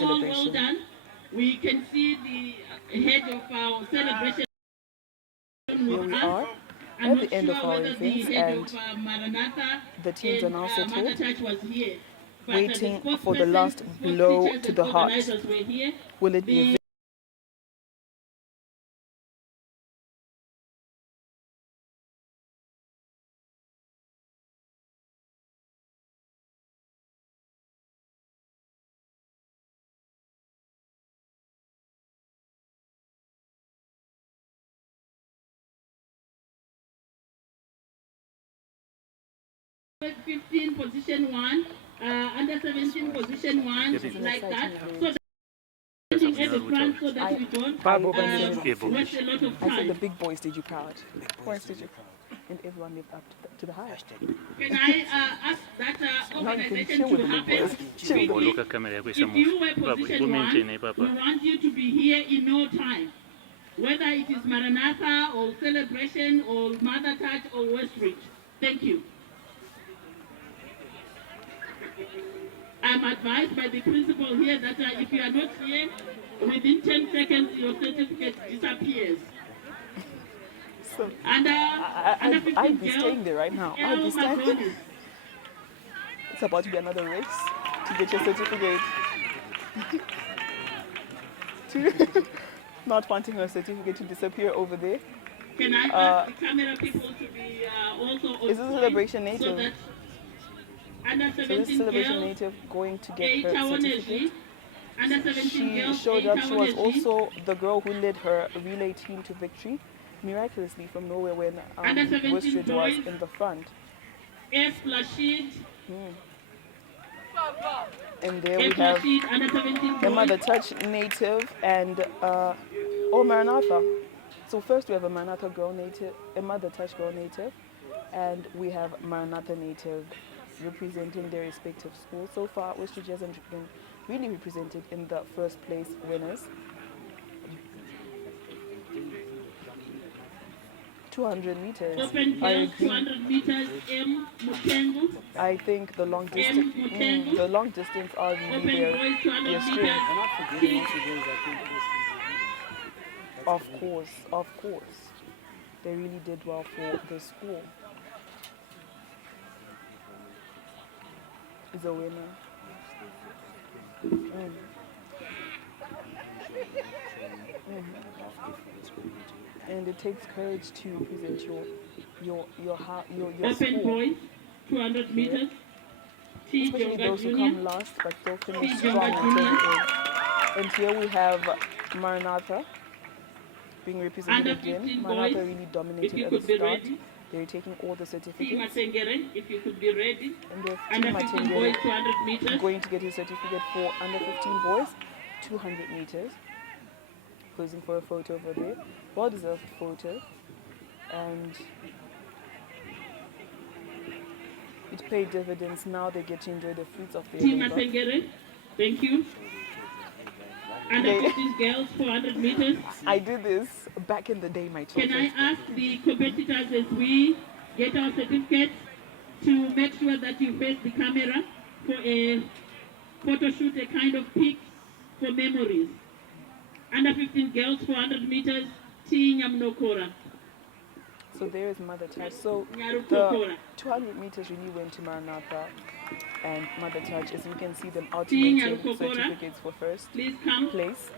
Celebration. We can see the head of our celebration. Here we are at the end of our events, and the teams are now settled, waiting for the last blow to the heart. Will it be a Under 15 position 1, under 17 position 1, like that. So that at the front so that we don't waste a lot of I said time. the big boys did you proud. Boys did you proud. And everyone lived up to the hype. Can I ask that organization to happen? If you were position 1, we want you to be here in no time. Whether it is Maranatha or Celebration or Mother Touch or Westridge. Thank you. I'm advised by the principal here that if you are not here, within 10 seconds your certificate disappears. So I'd be staying there right now. I'd be standing. It's about to be another race to get your certificate. Not wanting her certificate to disappear over there. Can I ask the camera people to be also on is this Celebration Native? So that under 17 so this Celebration girls, Native going to get her certificate? Under 17 She girls, showed up. She was also the girl who led her relay team to victory, miraculously from nowhere when Westridge was in the front. S. Lashid. And there we have a Mother Touch native and Maranatha. So first we have a Maranatha girl native, a Mother Touch girl native, and we have Maranatha native representing their respective schools. So far, Westridge hasn't been really represented in the first place winners. 200 meters. Open girls, 200 meters, M. Mutengu. I think the long distance are really their strength. Of course. They really did well for the school. Is a winner. and it takes courage to represent your Open school, boys, 200 meters. T. especially Jonga those who Junior. come last but still finish T. strong Jonga until Junior. the end. And here we have Maranatha being represented Under again. 15 Maranatha boys, really if dominated you at the could be start. ready. They're taking all the T. certificates. Matengere, if you could be ready. And there's Under 15 boys, Matengere 200 meters. going to get his certificate for under 15 boys, 200 meters. Posing for a photo over there. Well-deserved photo. And it paid dividends. Now they get to enjoy the fruits of their T. labor. Matengere, thank you. Under Okay. 15 girls, 400 meters. I did this back in the day, my Can children. I ask the competitors as we get our certificates to make sure that you face the camera for a photo shoot, a kind of pic for memories. Under 15 girls, 400 meters, T. Nyamnokora. So there is Mother Touch. So the Nyarukokora. 200 meters really went to Maranatha and Mother Touch, as you can see them T. alternating Nyarukokora. certificates for first Please come. place.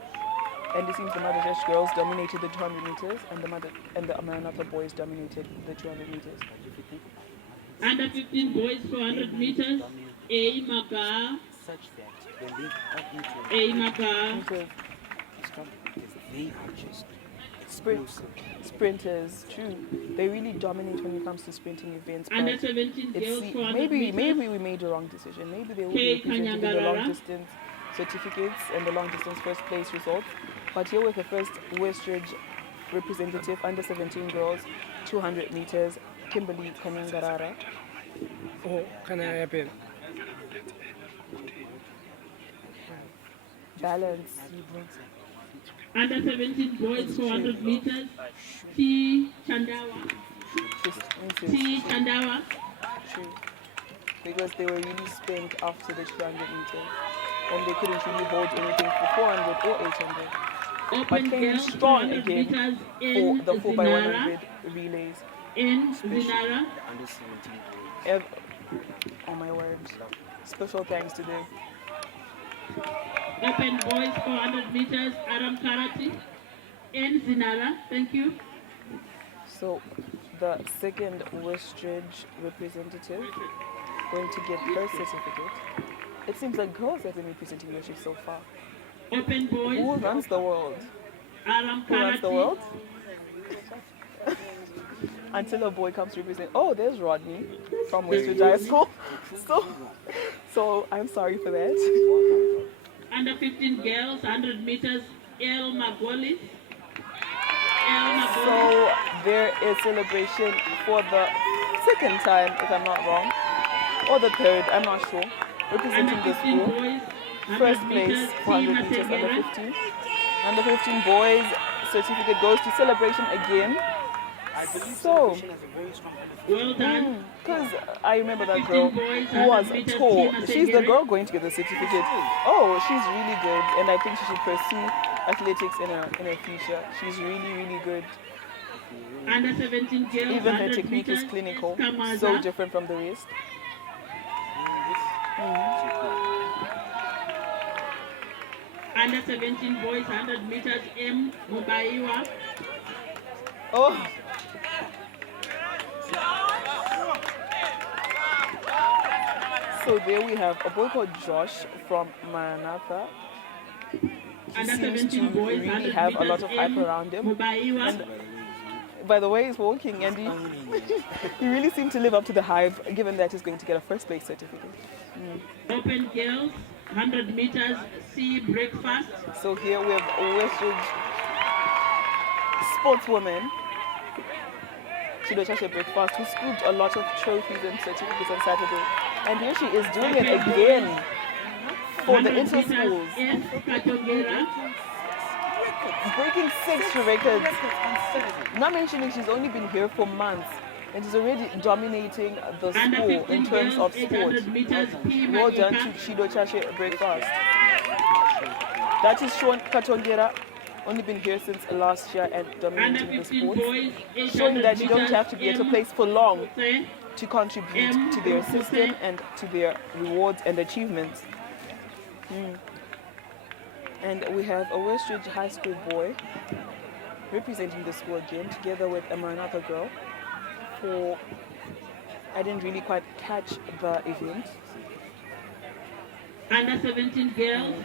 And it seems the Mother Touch girls dominated the 200 meters and the Maranatha boys dominated the 200 meters. Under 15 boys, 400 meters, A. Maka. Such that when they are into A. Maka. Because because they are just sprinters, true. They really dominate when it comes to sprinting events. Under But 17 it's girls, 400 maybe meters. we made a wrong decision. Maybe they will K. be presented in the long Kanyangarara. distance certificates and the long distance first place results. But here with the first Westridge representative, under 17 girls, 200 meters, Kimberly Kanyangarara. Oh, can I happen? Balance. Under 17 boys, 400 meters, T. Chandawa. T. Chandawa. True. Because they were really spent after the 200 meters. And they couldn't really hold anything for 400 or 800. Open came girls, strong 400 again meters, For in the 4x100 Zinara. relays. In Zinara. under 17. Oh my word. Special thanks to them. Open boys, 400 meters, Aram Karati. In Zinara. Thank you. So the second Westridge representative going to get her certificate. It seems like girls have been representing Westridge so far. Open boys, Who runs the world? Aram Who runs the Karati. world? Until a boy comes to represent. Oh, there's Rodney from Westridge High School. So I'm sorry for that. Under 15 girls, 100 meters, El Magoli. El Magoli. So there is celebration for the second time, if I'm not wrong, or the third, I'm not sure, representing Under the 15 school. boys, 100 First place, meters, 400 meters under 15. Under 15 boys, certificate goes to celebration again. I believe So, celebration has a very strong Well done. because I remember that girl 15 boys, who was 100 meters, tall. Tina She's the Segere. girl going to get the certificate. Oh, she's really good, and I think she should pursue athletics in her future. She's really, really good. Under 17 girls, Even her 100 technique is meters, clinical, Kamaza. so different from the rest. Under 17 boys, 100 meters, M. Mubaiwa. Oh. So there we have a boy called Josh from Maranatha. He Under seems 17 to boys, really 100 have a meters, lot of hype M. around him. Mubaiwa. And by the way he's walking, and he really seemed to live up to the hype, given that he's going to get a first place certificate. Open girls, 100 meters, C. Breakfast. So here we have Westridge sportswoman, Chidochashe Breakfast, who scooped a lot of trophies and certificates on Saturday. And here she is doing it again for the 100 meters, InterSchools, S. Katongera. breaking 6 records. Not mentioning she's only been here for months, and she's already dominating the Under school 15 in terms girls, of sport. 800 meters, P. Well done to Magika. Chidochashe Breakfast. That is Sean Katongera, only been here since last year and Under dominating the 15 sports, boys, 800 showing that you don't meters, have to be at a M. place for long Muse. to contribute to their system and to their rewards and achievements. And we have a Westridge High School boy representing the school again, together with a Maranatha girl. I didn't really quite catch the event. Under 17 girls,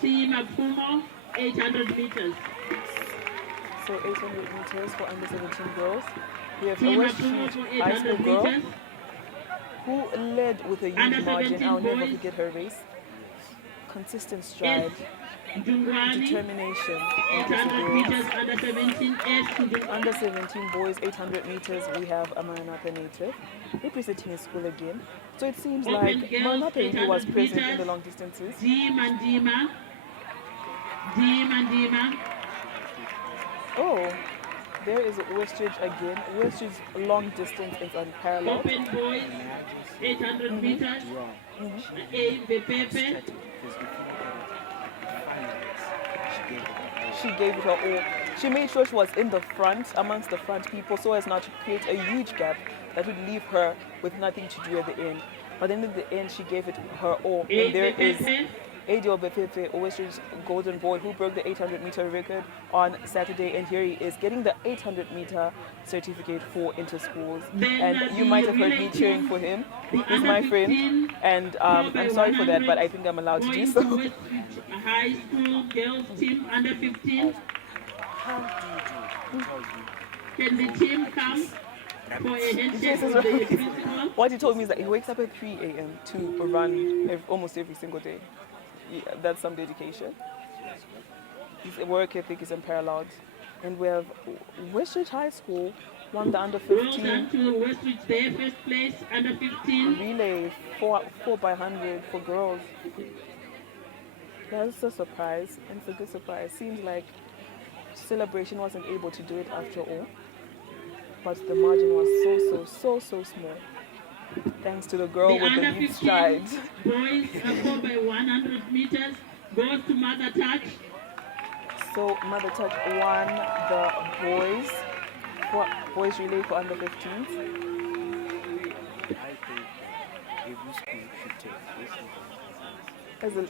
Team Apfumo, 800 meters. So 800 meters for under 17 girls. We have a Team West Apfumo Street for high school 800 girl meters. who led with a Under huge margin. 17 I'll never boys. forget her race. Consistent stride, Jungwani, determination, and 800 meters perseverance. under 17 S to the Under 17 boys, 800 meters, we have a Maranatha native representing his school again. So it seems Open like girls, Maranatha really was 800 present in meters. the long distances. Dima. Oh, there is Westridge again. Westridge's long distance is unparalleled. Open boys, 800 meters. A Bepepe, She gave it her all. She made sure she was in the front, amongst the front people, so as not to create a huge gap that would leave her with nothing to do at the end. But then at the end, she gave it her all. A And there is Bepepe, Adio Befefe, Westridge's golden boy, who broke the 800-meter record on Saturday, and here he is getting the 800-meter certificate for InterSchools. Then, And you might have heard me cheering for him. He's my friend, and I'm sorry for that, but I think I'm allowed to do going so. to Westridge High School girls team under 15. Can the team come for a handshake with the principal? What he told me is that he wakes up at 3 a.m. to run almost every single day. Yeah, that's some dedication. His work ethic is unparalleled. And we have Westridge High School won the under Well done 15 to Westridge, their first place under 15. relay 4 by 100 for girls. That's a surprise, and it's a good surprise. Seems like Celebration wasn't able to do it after all, but the margin was so small. Thanks to the girl The with the under huge 15 stride. boys are 4 by 100 meters. Goes to Mother Touch. So Mother Touch won the boys relay for under 15s. I think every school should take this As a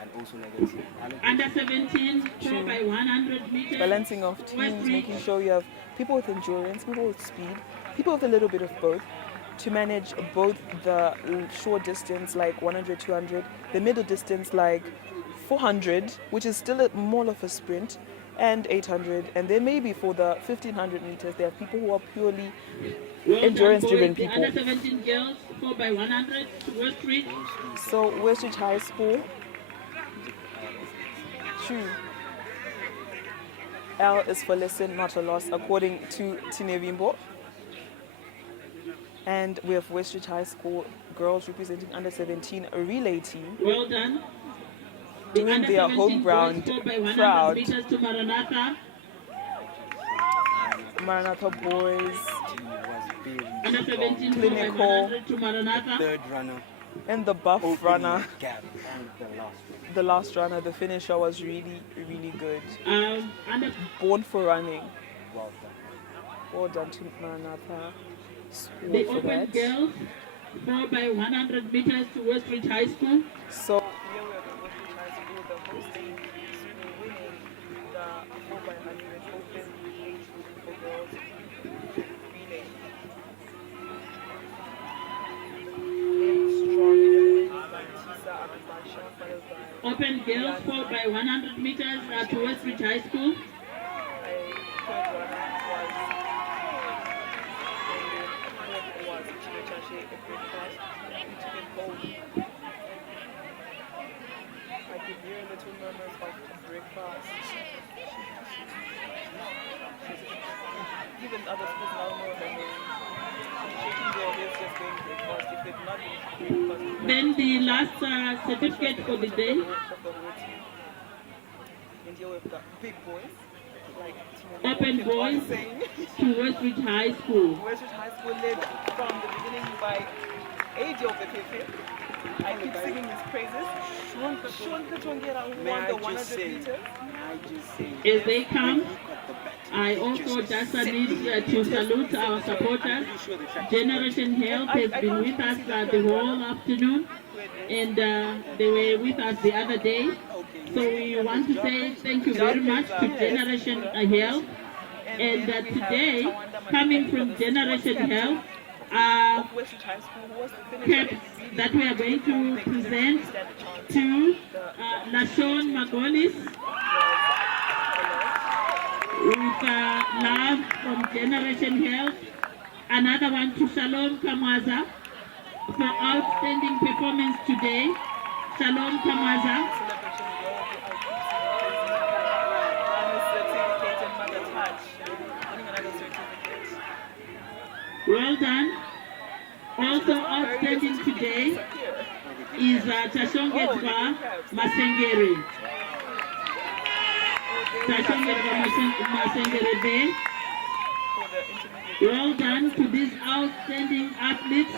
and also negative. Under 17, 4 by 100 meters. balancing of teams, making sure you have people with endurance, people with speed, people with a little bit of both, to manage both the short distance like 100, 200, the middle distance like 400, which is still more of a sprint, and 800. And then maybe for the 1500 meters, there are people who are purely endurance-driven The people. under 17 girls, 4 by 100 to Westridge. So Westridge High School, true. L is for listen, not a loss, according to Tinevimbo. And we have Westridge High School girls representing under 17, a relay team, Well done. doing Under their 17 home ground boys, 4 by 100 proud. meters to Maranatha. Maranatha boys Under 17 4 by Clinical. 100 to Maranatha. Third runner, and the buff opening runner, gap, and the last one. the last runner, the finisher was really good. Under Born for running. Well done. Well done to Maranatha School the for open that. girls, 4 by 100 meters to Westridge High School. So here we have the Westridge High School, the hosting school, winning the 4 by 100 open age group for girls relay. Very strong Tisa Akubasha, followed by Open girls, 4 by 100 meters to Westridge High School. a third runner was Chimechashe Breakfast. He took it home. I could hear little murmurs of breakfast. Even other schools now know her name. Shaking their heads just going breakfast. If they've not been breakfast, Then the last certificate for the day. of the whole team. And here with the big boys. Like Open kept boys on saying. to Westridge High School. Westridge High School led from the beginning by Adio Befefe. I keep singing his praises. Shon Katongera who May won I the just 100 say- meters. May I just say, As they come, when he got the bat, I also just need to salute our supporters. pretty sure the track Generation Health has been with us the whole afternoon, and they were with us the other day. So we want to say thank you very much to Generation Health. And today, coming from Generation Health, caps that we are going to present to Lashon Magolis with love from Generation Health. Another one to Shalom Kamwaza for outstanding performance today. Shalom Kamwaza. Well done. Also outstanding today is Tashongetwa Masengere. Tashongetwa Masengere there. Well done to these outstanding athletes.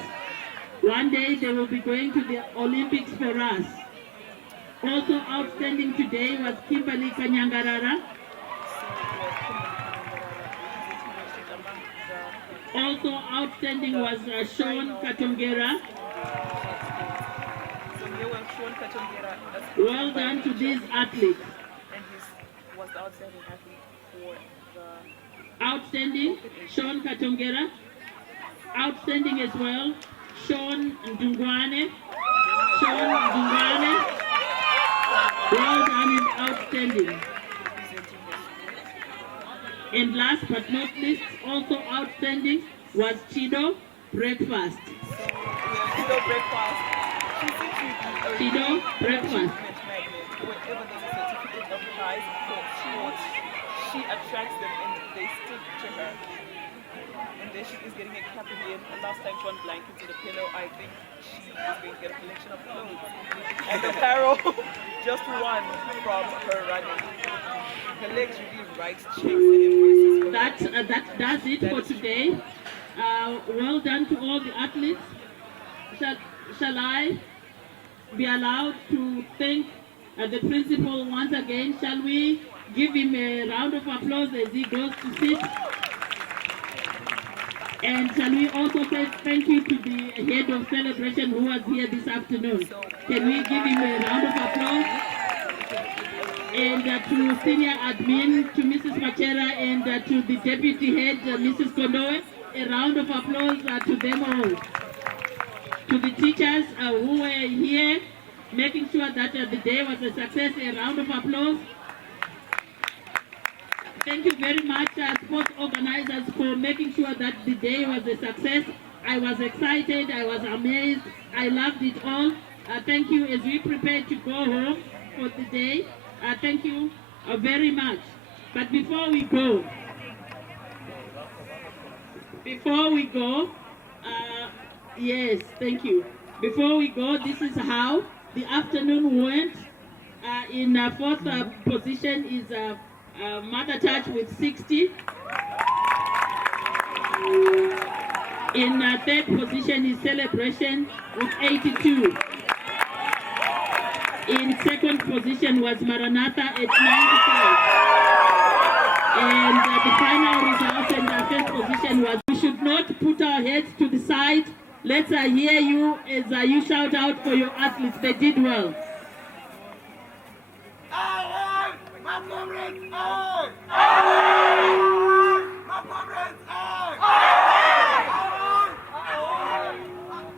One day they will be going to the Olympics for us. Also outstanding today was Kimberly Kanyangarara. Also outstanding was Sean Katongera. Well done to these athletes. And he was the outstanding athlete for the... Outstanding, Sean Katongera. Outstanding as well, Sean Ndungwane. Sean Ndungwane. Well done and outstanding. And last but not least, also outstanding was Chido Breakfast. Chido Breakfast. Chido Breakfast. Whenever there's a certificate of prize for sports, she attracts them and they stick to her. And then she is getting a cap in the end. And last time she won blankets with a pillow, I think she is going to get a collection of clothes. And apparel, just one from her running. Her legs really write checks and invoices. That does it for today. Well done to all the athletes. Shall I be allowed to thank the principal once again? Shall we give him a round of applause as he goes to sit? And shall we also say thank you to the head of celebration who was here this afternoon? Can we give him a round of applause? And to senior admin, to Mrs. Machera, and to the deputy head, Mrs. Kondoe, a round of applause to them all. To the teachers who were here, making sure that the day was a success, a round of applause. Thank you very much, sports organizers, for making sure that the day was a success. I was excited, I was amazed, I loved it all. Thank you as we prepare to go home for the day. Thank you very much. But before we go, yes, thank you. Before we go, this is how the afternoon went. In fourth position is Mother Church with 60. In third position is Celebration with 82. In second position was Maranatha at 95. And the final results in the first position was, we should not put our heads to the side. Let's hear you as you shout out for your athletes. They did well. My comrades,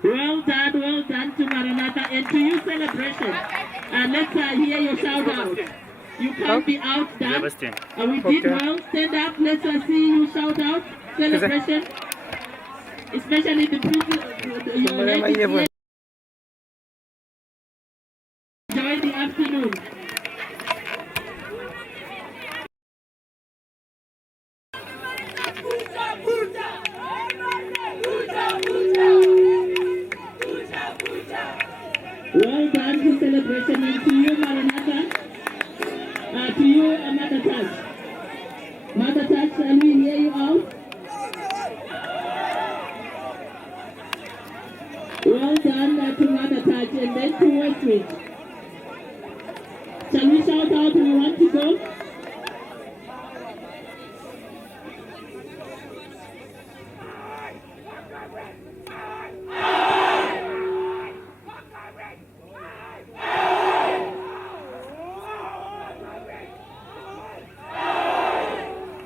Well done to Maranatha and to you, Celebration. Let's hear your shout out. You can't be outdone. We did well. Stand up. Let's see you shout out. Celebration. Especially the people, your ladies here. Enjoy the afternoon. Well done to Celebration, and to you, Maranatha. To you, Mother Touch. Mother Touch, can we hear you out? Well done to Mother Touch, and then to Westridge. Shall we shout out we want to go?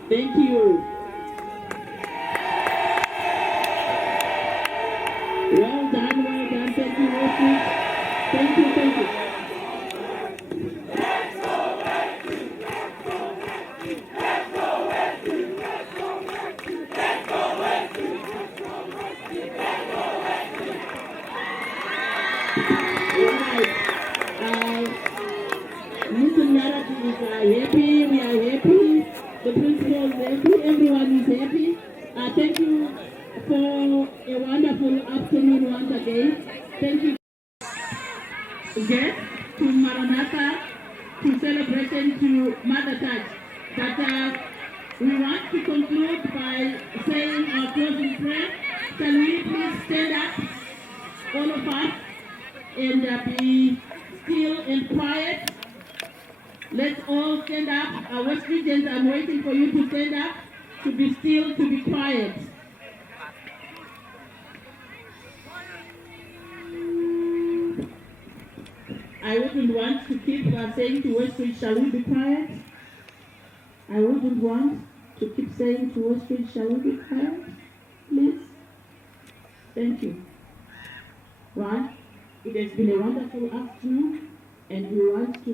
Thank you. Well done, well done. Thank you, Westridge. Thank you, thank you. Mr. Narati is happy, we are happy, the principal is happy, everyone is happy. Thank you for a wonderful afternoon once again. Thank you again to Maranatha, to celebration to Mother Touch. But we want to conclude by saying our closing prayer. Shall we please stand up, all of us, and be still and quiet? Let's all stand up. Our Westridgians, I'm waiting for you to stand up, to be still, to be quiet. I wouldn't want to keep saying to Westridge, shall we be quiet? I wouldn't want to keep saying to Westridge, shall we be quiet? Please. Thank you. Right? It has been a wonderful afternoon, and we want to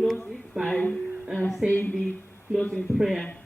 close it by saying the closing prayer.